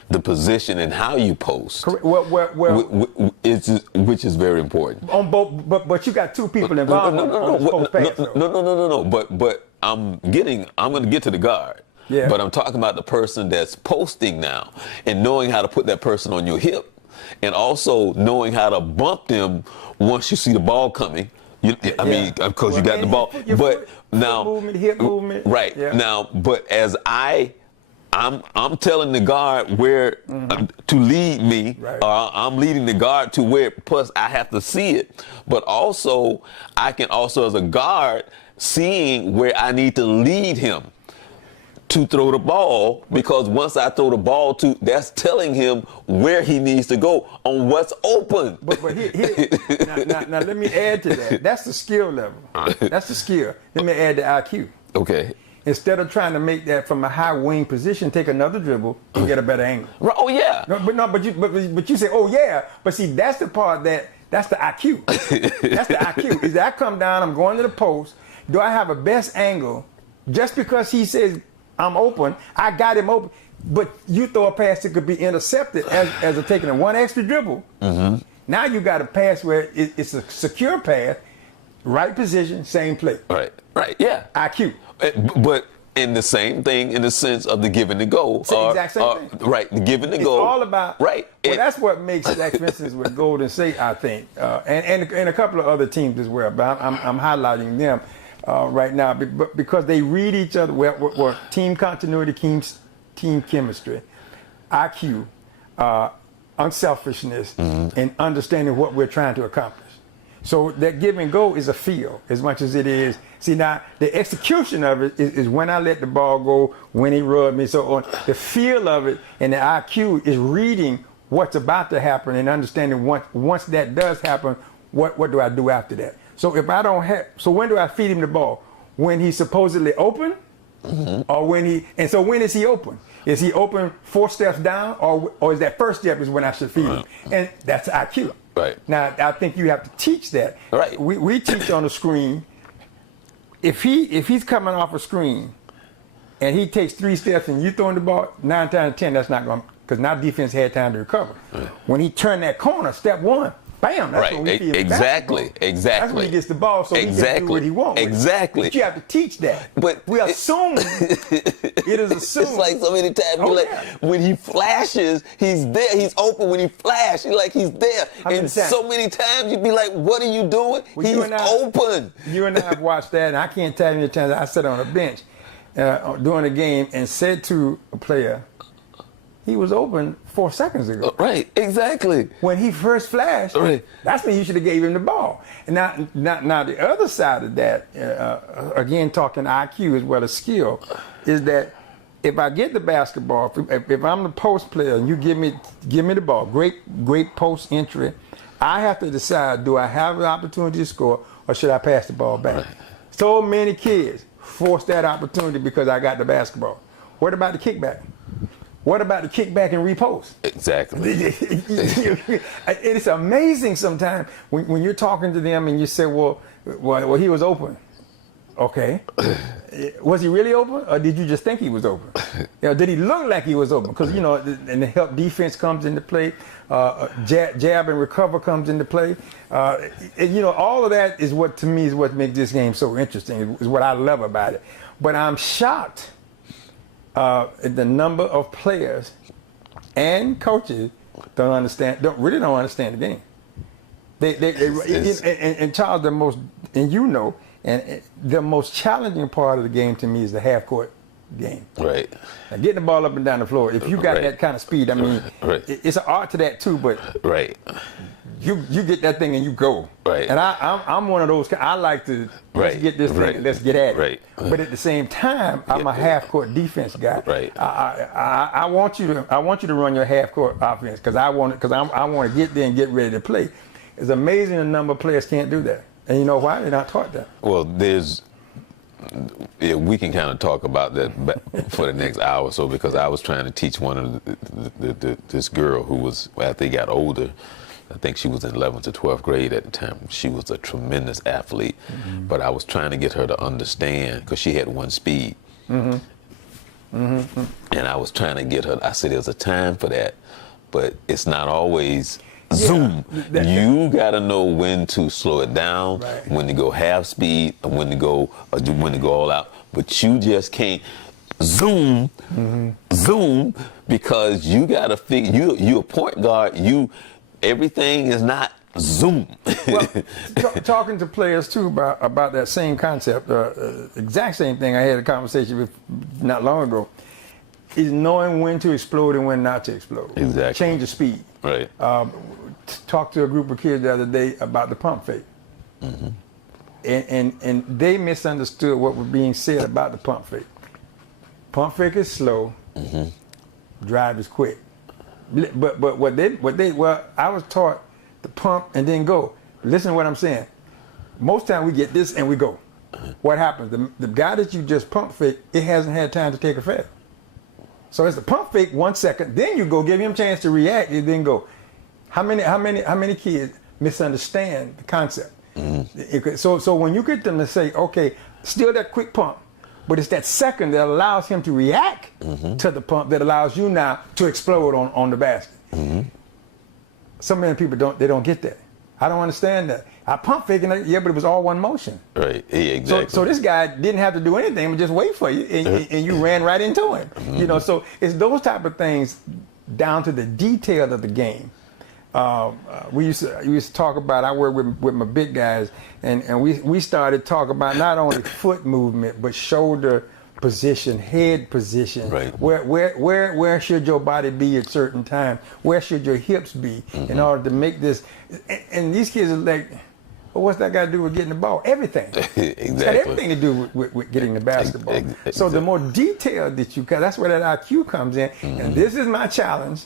the position and how you post. Correct. Which is very important. On both, but you got 2 people involved. No. But I'm going to get to the guard. Yeah. But I'm talking about the person that's posting now and knowing how to put that person on your hip, and also knowing how to bump them once you see the ball coming. I mean, because you got the ball, but now, hip movement, right now. But as I'm telling the guard where to lead me. Right. I'm leading the guard to where. Plus, I have to see it, but also I can also, as a guard, seeing where I need to lead him to throw the ball, because once I throw the ball that's telling him where he needs to go on what's open. But now let me add to that. That's the skill level. That's the skill. Let me add the IQ. Okay. Instead of trying to make that from a high wing position, take another dribble and get a better angle. Oh yeah. But you say, oh yeah. But see, that's the part that's the IQ. That's the IQ. Is that I come down, I'm going to the post. Do I have a best angle? Just because he says I'm open, I got him open. But you throw a pass that could be intercepted as a taking a one extra dribble. Mm-hmm. Now you got a pass where it's a secure pass, right position, same play. Right, yeah. IQ. But in the same thing, in the sense of the give and the go. It's the exact same thing. Right, the give and the go. It's all about. Right. Well, that's what makes, like, for instance, with Golden State, I think, and a couple of other teams as well, but I'm highlighting them. right now, but because they read each other well, team continuity, team chemistry, IQ, unselfishness, and understanding what we're trying to accomplish. So that give and go is a feel as much as it is. See, now the execution of it is when I let the ball go, when he rubbed me, so on. The feel of it and the IQ is reading what's about to happen and understanding once that does happen, what do I do after that? So if I don't have, so when do I feed him the ball? When he's supposedly open, or when is he open? Is he open 4 steps down, or is that first step is when I should feed him? And that's IQ. Right. Now I think you have to teach that. Right. We teach on the screen. If he's coming off a screen, and he takes 3 steps and you throwing the ball, 9 times 10, that's not going, because now defense had time to recover. Right. When he turned that corner, step 1. Bam! That's when we feed him Exactly. That's when he gets the ball, so he can do what he wants. Exactly. But you have to teach that. But we assume it is assumed. It's like so many times. When he flashes, he's there. He's open. When he flashes, he's there. And so many times you'd be like, "What are you doing?" Well, he's open. You and I have watched that, and I can't tell you how many times I sat on a bench during a game and said to a player, "He was open 4 seconds ago." Right, exactly. When he first flashed, that's when you should have gave him the ball. And now the other side of that, again talking IQ as well as skill, is that if I get the basketball, if I'm the post player and you give me the ball, great post entry, I have to decide, do I have the opportunity to score or should I pass the ball back? Right. So many kids force that opportunity because I got the basketball. What about the kickback? What about the kickback and repost? Exactly. It's amazing sometimes when you're talking to them and you say, well, he was open. Okay. Was he really open, or did you just think he was open? Did he look like he was open? Because, and the help defense comes into play. Jab and recover comes into play. All of that is what, to me, is what makes this game so interesting, is what I love about it. But I'm shocked the number of players and coaches don't understand the game. And Charles, the most challenging part of the game to me is the half court game. Right. Now, getting the ball up and down the floor. If you got that kind of speed, it's an art to that too. But you get that thing and you go. Right. And I'm one of those. I like to let's get this thing. Let's get at it. Right. But at the same time, I'm a half court defense guy. Right. I want you to run your half court offense because I want to get there and get ready to play. It's amazing the number of players can't do that. And you know why? They're not taught that. Well, we can kind of talk about that for the next hour or so, because I was trying to teach one of this girl who was, after they got older, I think she was in 11th or 12th grade at the time. She was a tremendous athlete, but I was trying to get her to understand, because she had one speed. And I was trying to get her, I said, there's a time for that, but it's not always zoom. You got to know when to slow it down, when to go half speed, and when to go all out. But you just can't zoom, because you got to figure, you're a point guard. Everything is not zoom. Well, talking to players too about that same concept, exact same thing. I had a conversation with not long ago. Is knowing when to explode and when not to explode. Exactly. Change the speed. Right. Talked to a group of kids the other day about the pump fake. And they misunderstood what was being said about the pump fake. Pump fake is slow. Drive is quick. But I was taught to pump and then go. Listen to what I'm saying. Most time we get this and we go. What happens? The guy that you just pump fake, it hasn't had time to take effect. So it's the pump fake 1 second, then you go, give him a chance to react, and then go. How many kids misunderstand the concept? So when you get them to say, okay, still that quick pump, but it's that second that allows him to react to the pump that allows you now to explode on the basket. So many people don't get that. I don't understand that. I pump faking it, but it was all one motion. Right, exactly. So this guy didn't have to do anything but just wait for you, and you ran right into him. So it's those type of things down to the detail of the game we used to talk about. I work with my big guys, and we started talking about not only foot movement but shoulder position, head position. Right. Where should your body be at certain times? Where should your hips be in order to make this? And these kids are like, well, what's that got to do with getting the ball? Everything. Exactly. It's got everything to do with getting the basketball. Exactly. So the more detailed that you, because that's where that IQ comes in. And this is my challenge.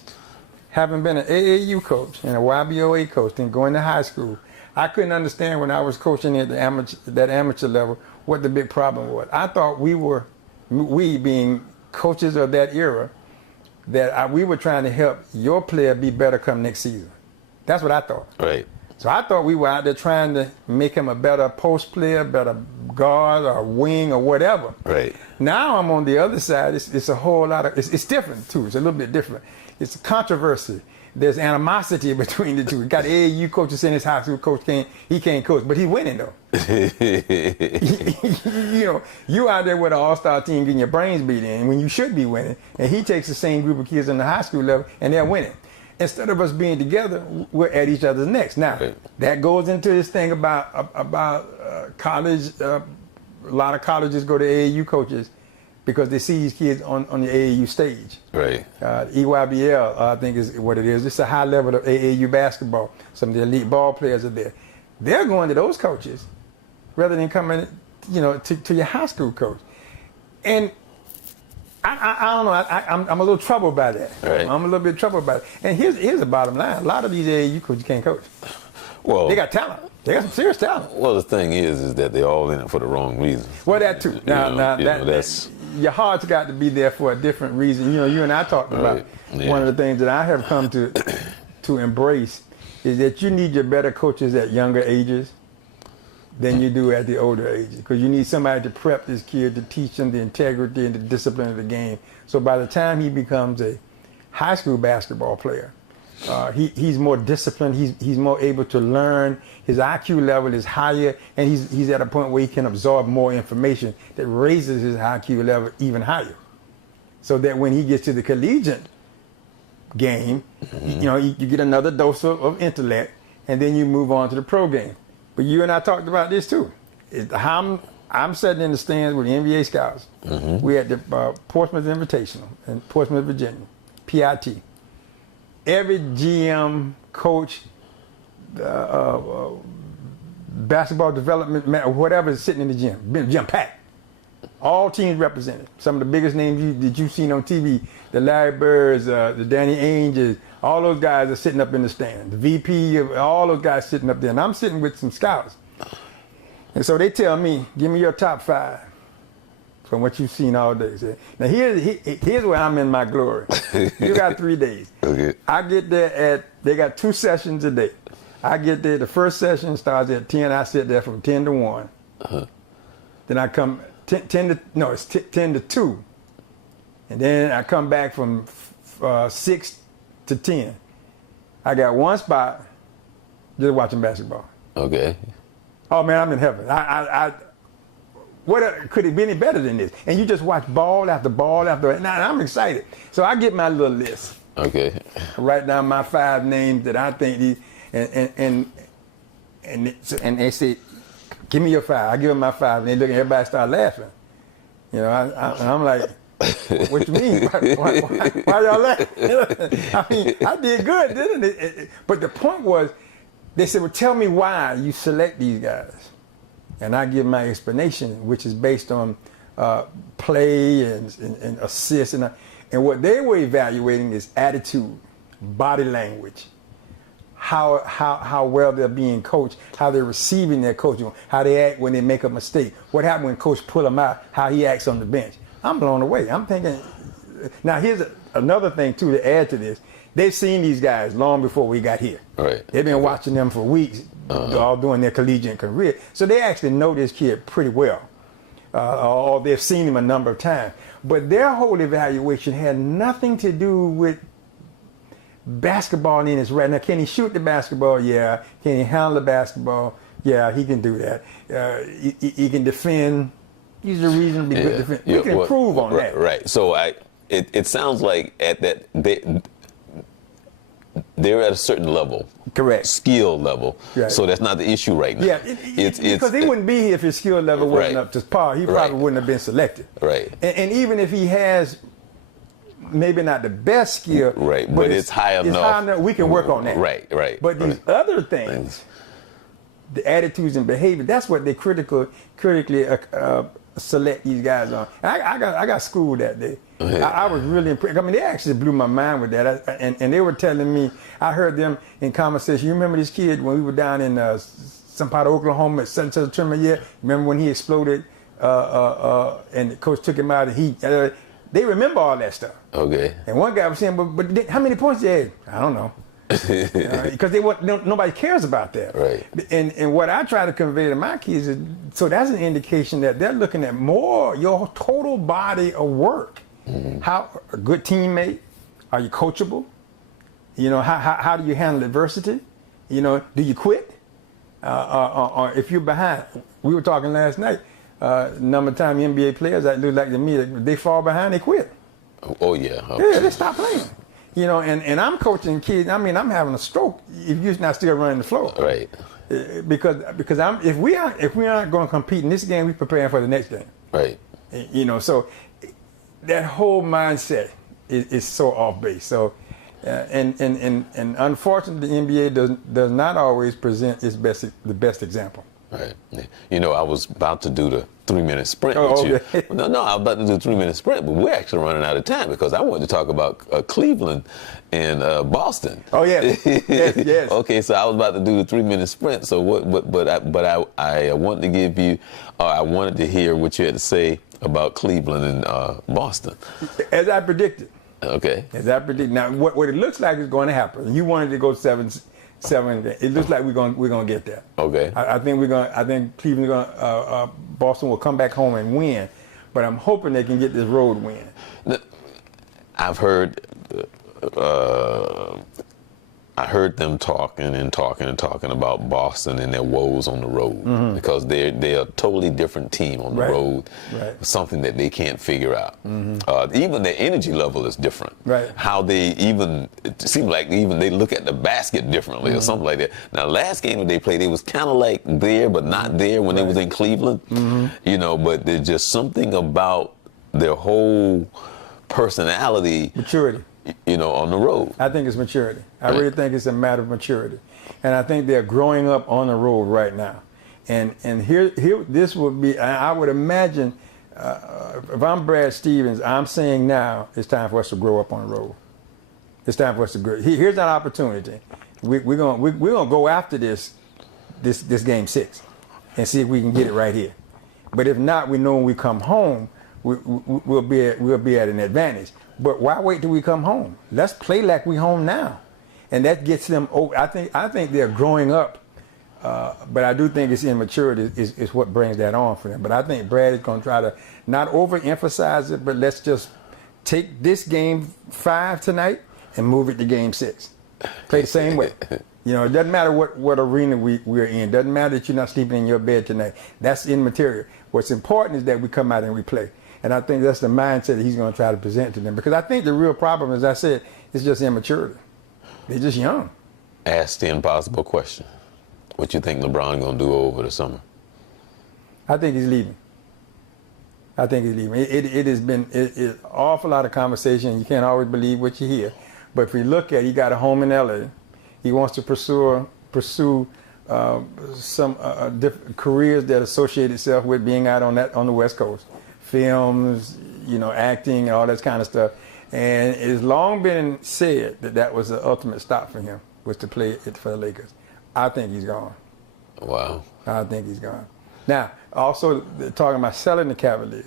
Having been an AAU coach and a YBOA coach and going to high school, I couldn't understand when I was coaching at the amateur level what the big problem was. I thought we being coaches of that era, that we were trying to help your player be better come next season. That's what I thought. Right. So I thought we were out there trying to make him a better post player, better guard or wing or whatever. Right. Now I'm on the other side. It's a whole lot of, it's different too. It's a little bit different. It's controversy. There's animosity between the two. We got AAU coaches saying his high school coach he can't coach, but he's winning though. You out there with an all-star team getting your brains beat in when you should be winning, and he takes the same group of kids on the high school level and they're winning. Instead of us being together, we're at each other's necks. Now, that goes into this thing about college. A lot of colleges go to AAU coaches because they see these kids on the AAU stage. Right. EYBL, I think is what it is. It's a high level of AAU basketball. Some of the elite ball players are there. They're going to those coaches rather than coming, to your high school coach. And I don't know. I'm a little troubled by that. Right. I'm a little bit troubled by it. And here's the bottom line: a lot of these AAU coaches can't coach. Well, they got talent. They got some serious talent. Well, the thing is that they're all in it for the wrong reason. Well, that too. That's your heart's got to be there for a different reason. You and I talked about one of the things that I have come to embrace is that you need your better coaches at younger ages than you do at the older ages, because you need somebody to prep this kid to teach him the integrity and the discipline of the game. So by the time he becomes a high school basketball player, he's more disciplined. He's more able to learn. His IQ level is higher, and he's at a point where he can absorb more information that raises his IQ level even higher. So that when he gets to the collegiate game, you get another dose of intellect, and then you move on to the pro game. But you and I talked about this too. I'm sitting in the stands with the NBA scouts. We had the Portsmouth Invitational in Portsmouth, Virginia, PIT. Every GM, coach, basketball development, whatever is sitting in the gym packed. All teams represented. Some of the biggest names that you've seen on TV, the Larry Birds, the Danny Ainges, all those guys are sitting up in the stand. The VP, all those guys sitting up there. And I'm sitting with some scouts. And so they tell me, give me your top 5 from what you've seen all day. Now here's where I'm in my glory. You got 3 days. Okay. I get there they got 2 sessions a day. I get there, the first session starts at 10. I sit there from 10 to 1. Then I come 10 to 2. And then I come back from 6 to 10. I got one spot just watching basketball. Okay. Oh man, I'm in heaven. What could it be any better than this? And you just watch ball after ball after. And I'm excited. So I get my little list. Okay. I write down my 5 names that I think and they say, give me your 5. I give them my 5, and they look and everybody start laughing. I'm like, what you mean? Why y'all laughing? I mean, I did good, didn't it? But the point was, they said, well, tell me why you select these guys. And I give my explanation, which is based on play and assists. And what they were evaluating is attitude, body language, how well they're being coached, how they're receiving their coaching, how they act when they make a mistake, what happened when coach pull them out, how he acts on the bench. I'm blown away. I'm thinking, now here's another thing too to add to this. They've seen these guys long before we got here. Right. They've been watching them for weeks, all doing their collegiate career. So they actually know this kid pretty well, or they've seen him a number of times. But their whole evaluation had nothing to do with basketball in his right. Now, can he shoot the basketball? Yeah. Can he handle the basketball? Yeah, he can do that. He can defend. He's a reasonably good defender. We can improve on that. Right. So it sounds like at that they're at a certain level. Correct. Skill level. Right. So that's not the issue right now. Yeah, because he wouldn't be here if his skill level wasn't right. up to par. He probably wouldn't have been selected. Right. And even if he has maybe not the best skill, right, but it's high enough. It's high enough. We can work on that. Right, right. But these other things, the attitudes and behavior, that's what they critically select these guys on. I got schooled that day. I was really impressed. I mean, they actually blew my mind with that. And they were telling me, I heard them in conversation. You remember this kid when we were down in some part of Oklahoma at such and such a tournament year? Remember when he exploded and the coach took him out and they remember all that stuff. Okay. And one guy was saying, but how many points you had? I don't know. Because nobody cares about that. Right. And what I try to convey to my kids is, so that's an indication that they're looking at more your total body of work. Mm-hmm. How a good teammate? Are you coachable? You know, how do you handle adversity? You know, do you quit? Or if you're behind, we were talking last night. Number of time NBA players that look like to me, they fall behind, they quit. Oh yeah. Okay. Yeah, they stop playing. You know, and I'm coaching kids. I mean, I'm having a stroke if you're not still running the floor. Right. Because if we aren't going to compete in this game, we're preparing for the next game. Right. You know, so that whole mindset is so off base. So, and unfortunately, the NBA does not always present the best example. Right. You know, I was about to do the 3-minute sprint with you. No, I was about to do the 3-minute sprint, but we're actually running out of time because I wanted to talk about Cleveland and Boston. Oh yes, yes. Okay, so I was about to do the 3-minute sprint. So I wanted to give you, I wanted to hear what you had to say about Cleveland and Boston. As I predicted. Okay. As I predicted. Now, what it looks like is going to happen. You wanted to go 7. It looks like we're gonna get that. Okay. I think Cleveland Boston will come back home and win, but I'm hoping they can get this road win. I've heard them talking about Boston and their woes on the road because they're a totally different team on the road. Right. Something that they can't figure out. Even their energy level is different. Right. How it seems like they look at the basket differently or something like that. Now, last game that they played, they was kind of like there but not there when they was in Cleveland. You know, but there's just something about their whole personality. Maturity. You know, on the road. I think it's maturity. I really think it's a matter of maturity. And I think they're growing up on the road right now. And here this would be, I would imagine, if I'm Brad Stevens, I'm saying now it's time for us to grow up on the road. It's time for us to grow. Here's an opportunity. We're gonna go after this game 6 and see if we can get it right here. But if not, we know when we come home, we'll be at an advantage. But why wait till we come home? Let's play like we home now, and that gets them over. I think they're growing up, but I do think it's immaturity is what brings that on for them. But I think Brad is going to try to not overemphasize it, but let's just take this game 5 tonight and move it to game 6. Play the same way. You know, it doesn't matter what arena we're in. It doesn't matter that you're not sleeping in your bed tonight. That's immaterial. What's important is that we come out and we play. And I think that's the mindset that he's going to try to present to them. Because I think the real problem, as I said, is just immaturity. They're just young. Ask the impossible question. What you think LeBron going to do over the summer? I think he's leaving. It has been an awful lot of conversation. You can't always believe what you hear. But if you look at it, he got a home in L.A. He wants to pursue some different careers that associate itself with being out on the West Coast. Films, you know, acting and all that kind of stuff. And it's long been said that was the ultimate stop for him, was to play it for the Lakers. I think he's gone. Wow. I think he's gone. Now, also talking about selling the Cavaliers.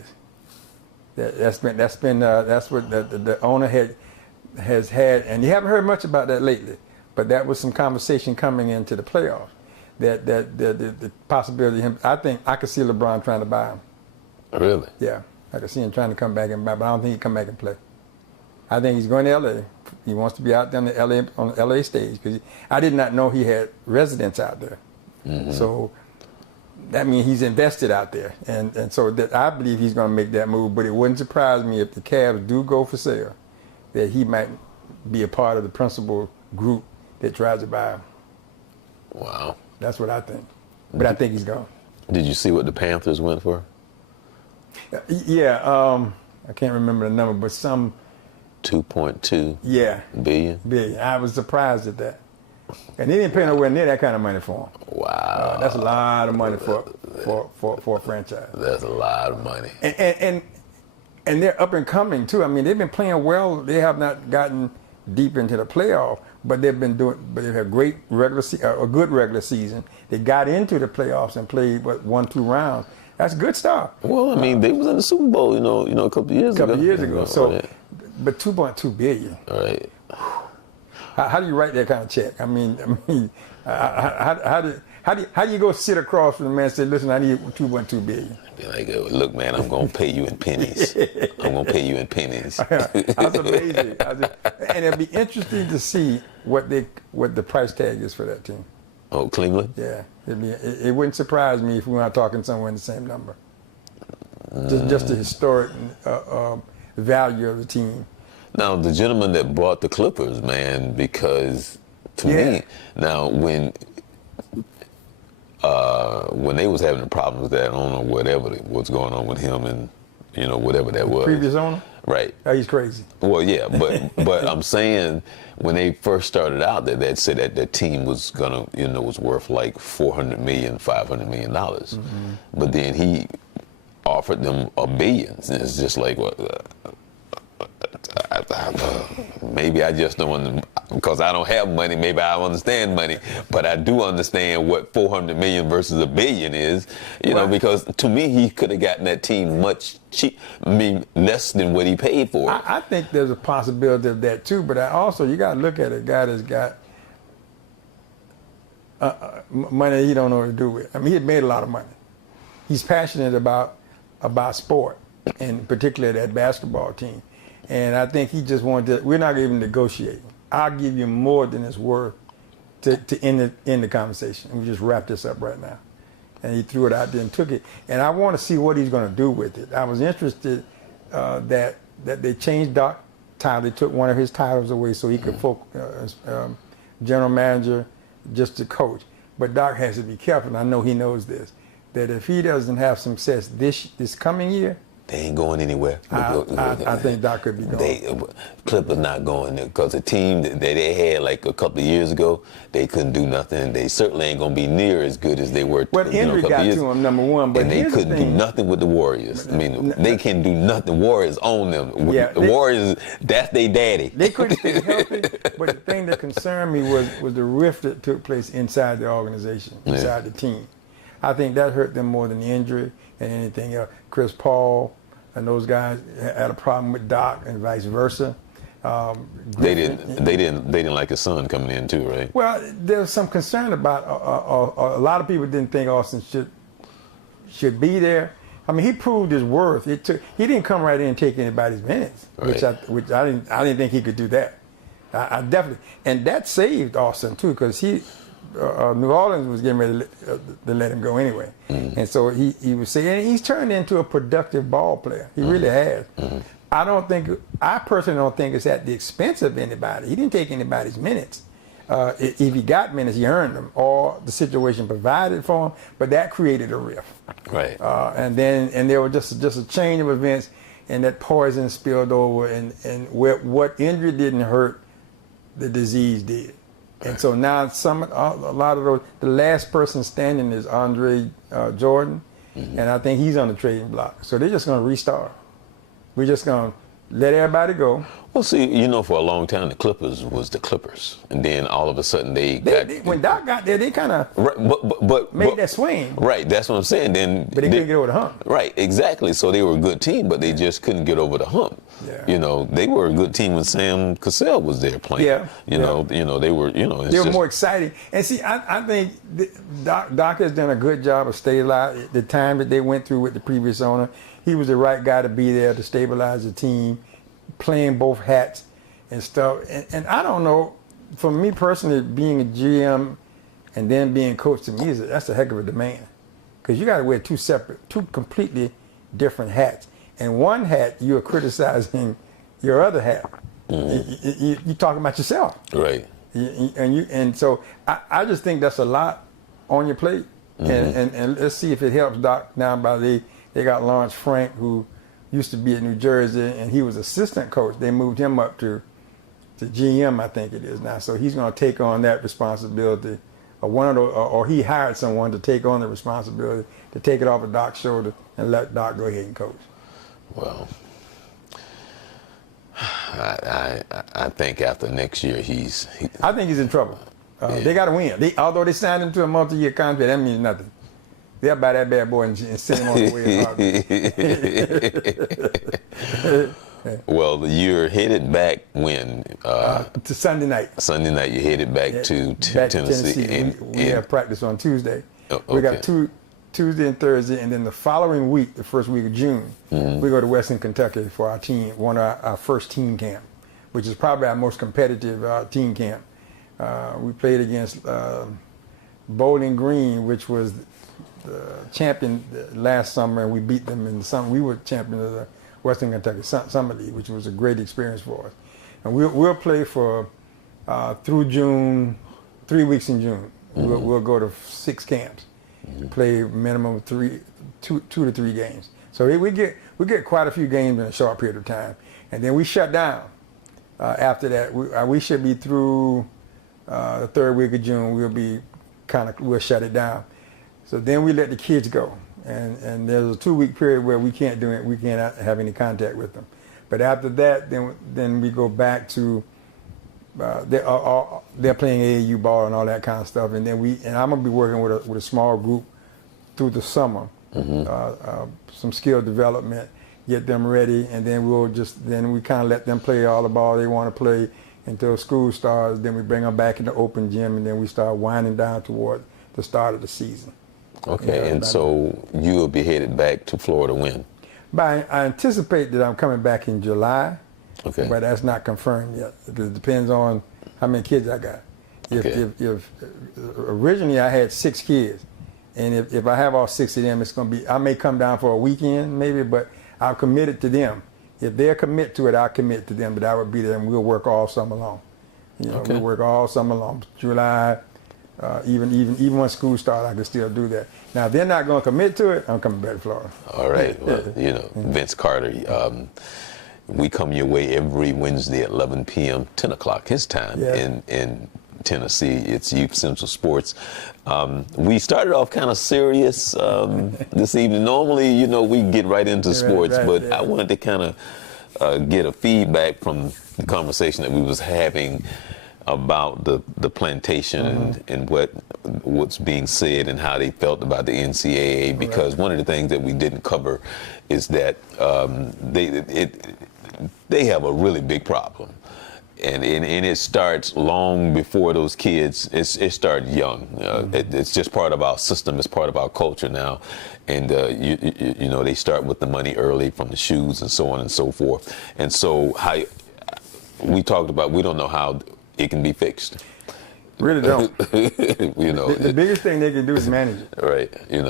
That's what the owner has had, and you haven't heard much about that lately. But that was some conversation coming into the playoffs. That the possibility of him. I think I could see LeBron trying to buy him. Really? Yeah, I could see him trying to come back and buy, but I don't think he'd come back and play. I think he's going to L.A. He wants to be out there on the L.A. stage because I did not know he had residents out there. So that means he's invested out there, and so that I believe he's going to make that move. But it wouldn't surprise me if the Cavs do go for sale, that he might be a part of the principal group that tries to buy him. Wow. That's what I think. But I think he's gone. Did you see what the Panthers went for? Yeah, I can't remember the number, but some 2.2 yeah billion. I was surprised at that, and they didn't pay nowhere near that kind of money for him. Wow, That's a lot of money for a franchise. That's a lot of money. And they're up and coming too. I mean, they've been playing well. They have not gotten deep into the playoff, but they've been doing. But they've had a good regular season. They got into the playoffs and played 1-2 rounds. That's a good start. Well, I mean, they was in the Super Bowl, a couple of years ago. So, but 2.2 billion. All right. How do you write that kind of check? I mean, how do you go sit across from the man and say, "Listen, I need 2.2 billion"? Be like, look, man, I'm gonna pay you in pennies. I'm gonna pay you in pennies. That's amazing. And it'd be interesting to see what the price tag is for that team. Oh, Cleveland? Yeah, it wouldn't surprise me if we weren't talking somewhere in the same number. Just the historic value of the team. Now, the gentleman that bought the Clippers, man, because to me, now when they was having the problems with that owner, whatever what's going on with him, and whatever that was. Previous owner. Right. Oh, he's crazy. Well, yeah, but I'm saying when they first started out, that said that team was gonna, was worth like $400 million, $500 million, but then he offered them $1 billion, and it's just like maybe I just don't, because I don't have money. Maybe I don't understand money, but I do understand what 400 million versus $1 billion is. Because to me, he could have gotten that team much less than what he paid for it. I think there's a possibility of that too, but you got to look at a guy that's got money he don't know what to do with. I mean, he had made a lot of money. He's passionate about sport, and particularly that basketball team. And I think he just wanted to, we're not even negotiating. I'll give you more than it's worth to end the conversation. And we just wrap this up right now. And he threw it out there and took it. And I want to see what he's going to do with it. I was interested that they changed Doc title. They took one of his titles away so he could focus, general manager, just to coach. But Doc has to be careful, and I know he knows this, that if he doesn't have success this coming year, they ain't going anywhere. I think Doc could be going. Clippers not going there because the team that they had like a couple of years ago, they couldn't do nothing. They certainly ain't going to be near as good as they were. Well, injury got to them, number one. But and they couldn't do nothing with the Warriors. I mean, they can do nothing. Warriors own them. Yeah, the Warriors, that's their daddy. They couldn't stay healthy. But the thing that concerned me was the rift that took place inside the organization, inside the team. I think that hurt them more than the injury and anything else. Chris Paul and those guys had a problem with Doc and vice versa. They didn't like his son coming in too, right? Well, there was some concern about a lot of people didn't think Austin should be there. I mean, he proved his worth. He didn't come right in and take anybody's minutes, right. which I didn't think he could do that. I definitely, and that saved Austin too, because New Orleans was getting ready to let him go anyway. And so he was saying, and he's turned into a productive ball player. He really has. I personally don't think it's at the expense of anybody. He didn't take anybody's minutes. If he got minutes, he earned them, or the situation provided for him, but that created a rift. Right. And there was just a chain of events, and that poison spilled over, and what injury didn't hurt, the disease did. And so now a lot of those, the last person standing is Andre Jordan, and I think he's on the trading block. So they're just going to restart. We're just going to let everybody go. Well, see, for a long time the Clippers was the Clippers, and then all of a sudden when Doc got there, they kind of made that swing. Right, that's what I'm saying. But they couldn't get over the hump. Right, exactly. So they were a good team, but they just couldn't get over the hump. Yeah. They were a good team when Sam Cassell was there playing. Yeah. They were. They were more exciting. And see, I think Doc has done a good job of stabilizing the time that they went through with the previous owner. He was the right guy to be there to stabilize the team, playing both hats and stuff. And I don't know, for me personally, being a GM and then being coach, to me, that's a heck of a demand. Because you got to wear two completely different hats. And one hat, you're criticizing your other hat. You're talking about yourself. Right. And so I just think that's a lot on your plate. And let's see if it helps Doc now. They got Lawrence Frank, who used to be at New Jersey, and he was assistant coach. They moved him up to GM, I think it is now. So he's going to take on that responsibility, or he hired someone to take on the responsibility to take it off of Doc's shoulder and let Doc go ahead and coach. Well, I think after next year I think he's in trouble. They got to win. Although they signed him to a multi-year contract, that means nothing. They'll buy that bad boy and send him on the way. Well, you're headed back when? To Sunday night. Sunday night, you're headed back to Tennessee. We have practice on Tuesday. Okay. We got Tuesday and Thursday, and then the following week, the first week of June, we go to Western Kentucky for our team, one of our first team camp, which is probably our most competitive team camp. We played against Bowling Green, which was the champion last summer, and we beat them in the summer. We were champion of the Western Kentucky Summer League, which was a great experience for us. And we'll play for through June, 3 weeks in June. We'll go to 6 camps, play minimum of two to three games. So we get quite a few games in a short period of time, and then we shut down. After that, we should be through the 3rd week of June. We'll shut it down. So then we let the kids go, and there's a 2-week period where we can't do it. We can't have any contact with them. But after that, then we go back to they're playing AAU ball and all that kind of stuff, and I'm gonna be working with a small group through the summer, some skill development, get them ready, and then we kind of let them play all the ball they want to play until school starts. Then we bring them back in the open gym, and then we start winding down toward the start of the season. Okay, and so you will be headed back to Florida when? I anticipate that I'm coming back in July, okay, but that's not confirmed yet. It depends on how many kids I got. If originally I had 6 kids, and if I have all 6 of them, it's going to be, I may come down for a weekend maybe, but I've committed to them. If they're commit to it, I'll commit to them, but I would be there, and we'll work all summer long. We'll work all summer long, July. Even when school starts, I can still do that. Now, if they're not going to commit to it, I'm coming back to Florida. All right. Well, Vince Carter, we come your way every Wednesday at 11 p.m., 10 o'clock his time in Tennessee. It's Youth Central Sports. We started off kind of serious this evening. Normally, we get right into sports, but I wanted to kind of get a feedback from the conversation that we was having about the plantation and what's being said and how they felt about the NCAA, because one of the things that we didn't cover is that they have a really big problem, and it starts long before those kids. It starts young. It's just part of our system. It's part of our culture now, and they start with the money early from the shoes and so on and so forth. And so we talked about, we don't know how it can be fixed. Really don't. The biggest thing they can do is manage it. Right. And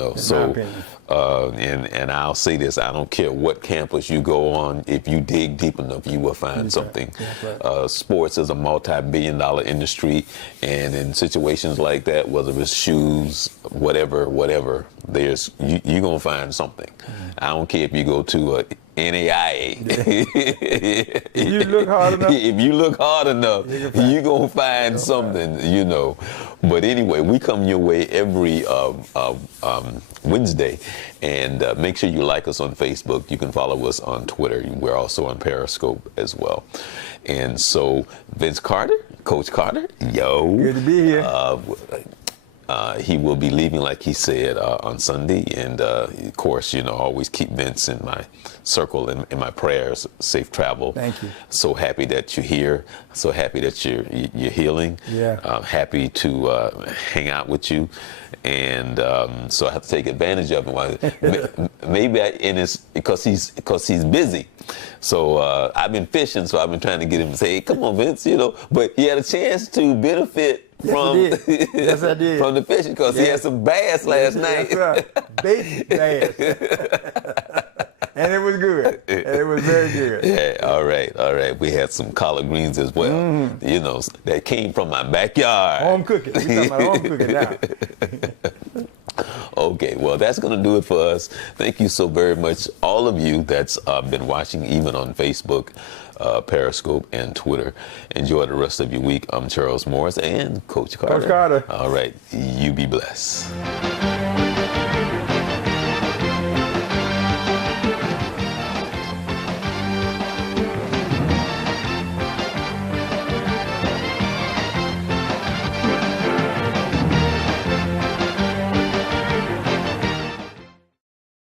I'll say this: I don't care what campus you go on. If you dig deep enough, you will find something. Right. Sports is a multi-billion-dollar industry, and in situations like that, whether it's shoes, whatever, you're gonna find something. I don't care if you go to NAIA. If you look hard enough. If you look hard enough, you're going to find something, But anyway, we come your way every Wednesday. And make sure you like us on Facebook. You can follow us on Twitter. We're also on Periscope as well. And so, Vince Carter, Coach Carter, yo. Good to be here. He will be leaving, like he said, on Sunday. And, of course, always keep Vince in my circle and in my prayers. Safe travel. Thank you. So happy that you're here. So happy that you're healing. Yeah. Happy to hang out with you. And so I have to take advantage of him. Maybe because he's busy. So I've been fishing, so I've been trying to get him to say, hey, come on, Vince, But he had a chance to benefit Yes, I did. from the fishing, because he had some bass last night. That's right. Bait bass. And it was good. And it was very good. Yeah, all right, all right. We had some collard greens as well. Mm-hmm. You know, that came from my backyard. Home cooking. We talking about home cooking now. Okay, well, that's going to do it for us. Thank you so very much, all of you that's been watching, even on Facebook, Periscope, and Twitter. Enjoy the rest of your week. I'm Charles Morris and Coach Carter. Coach Carter. All right, you be blessed.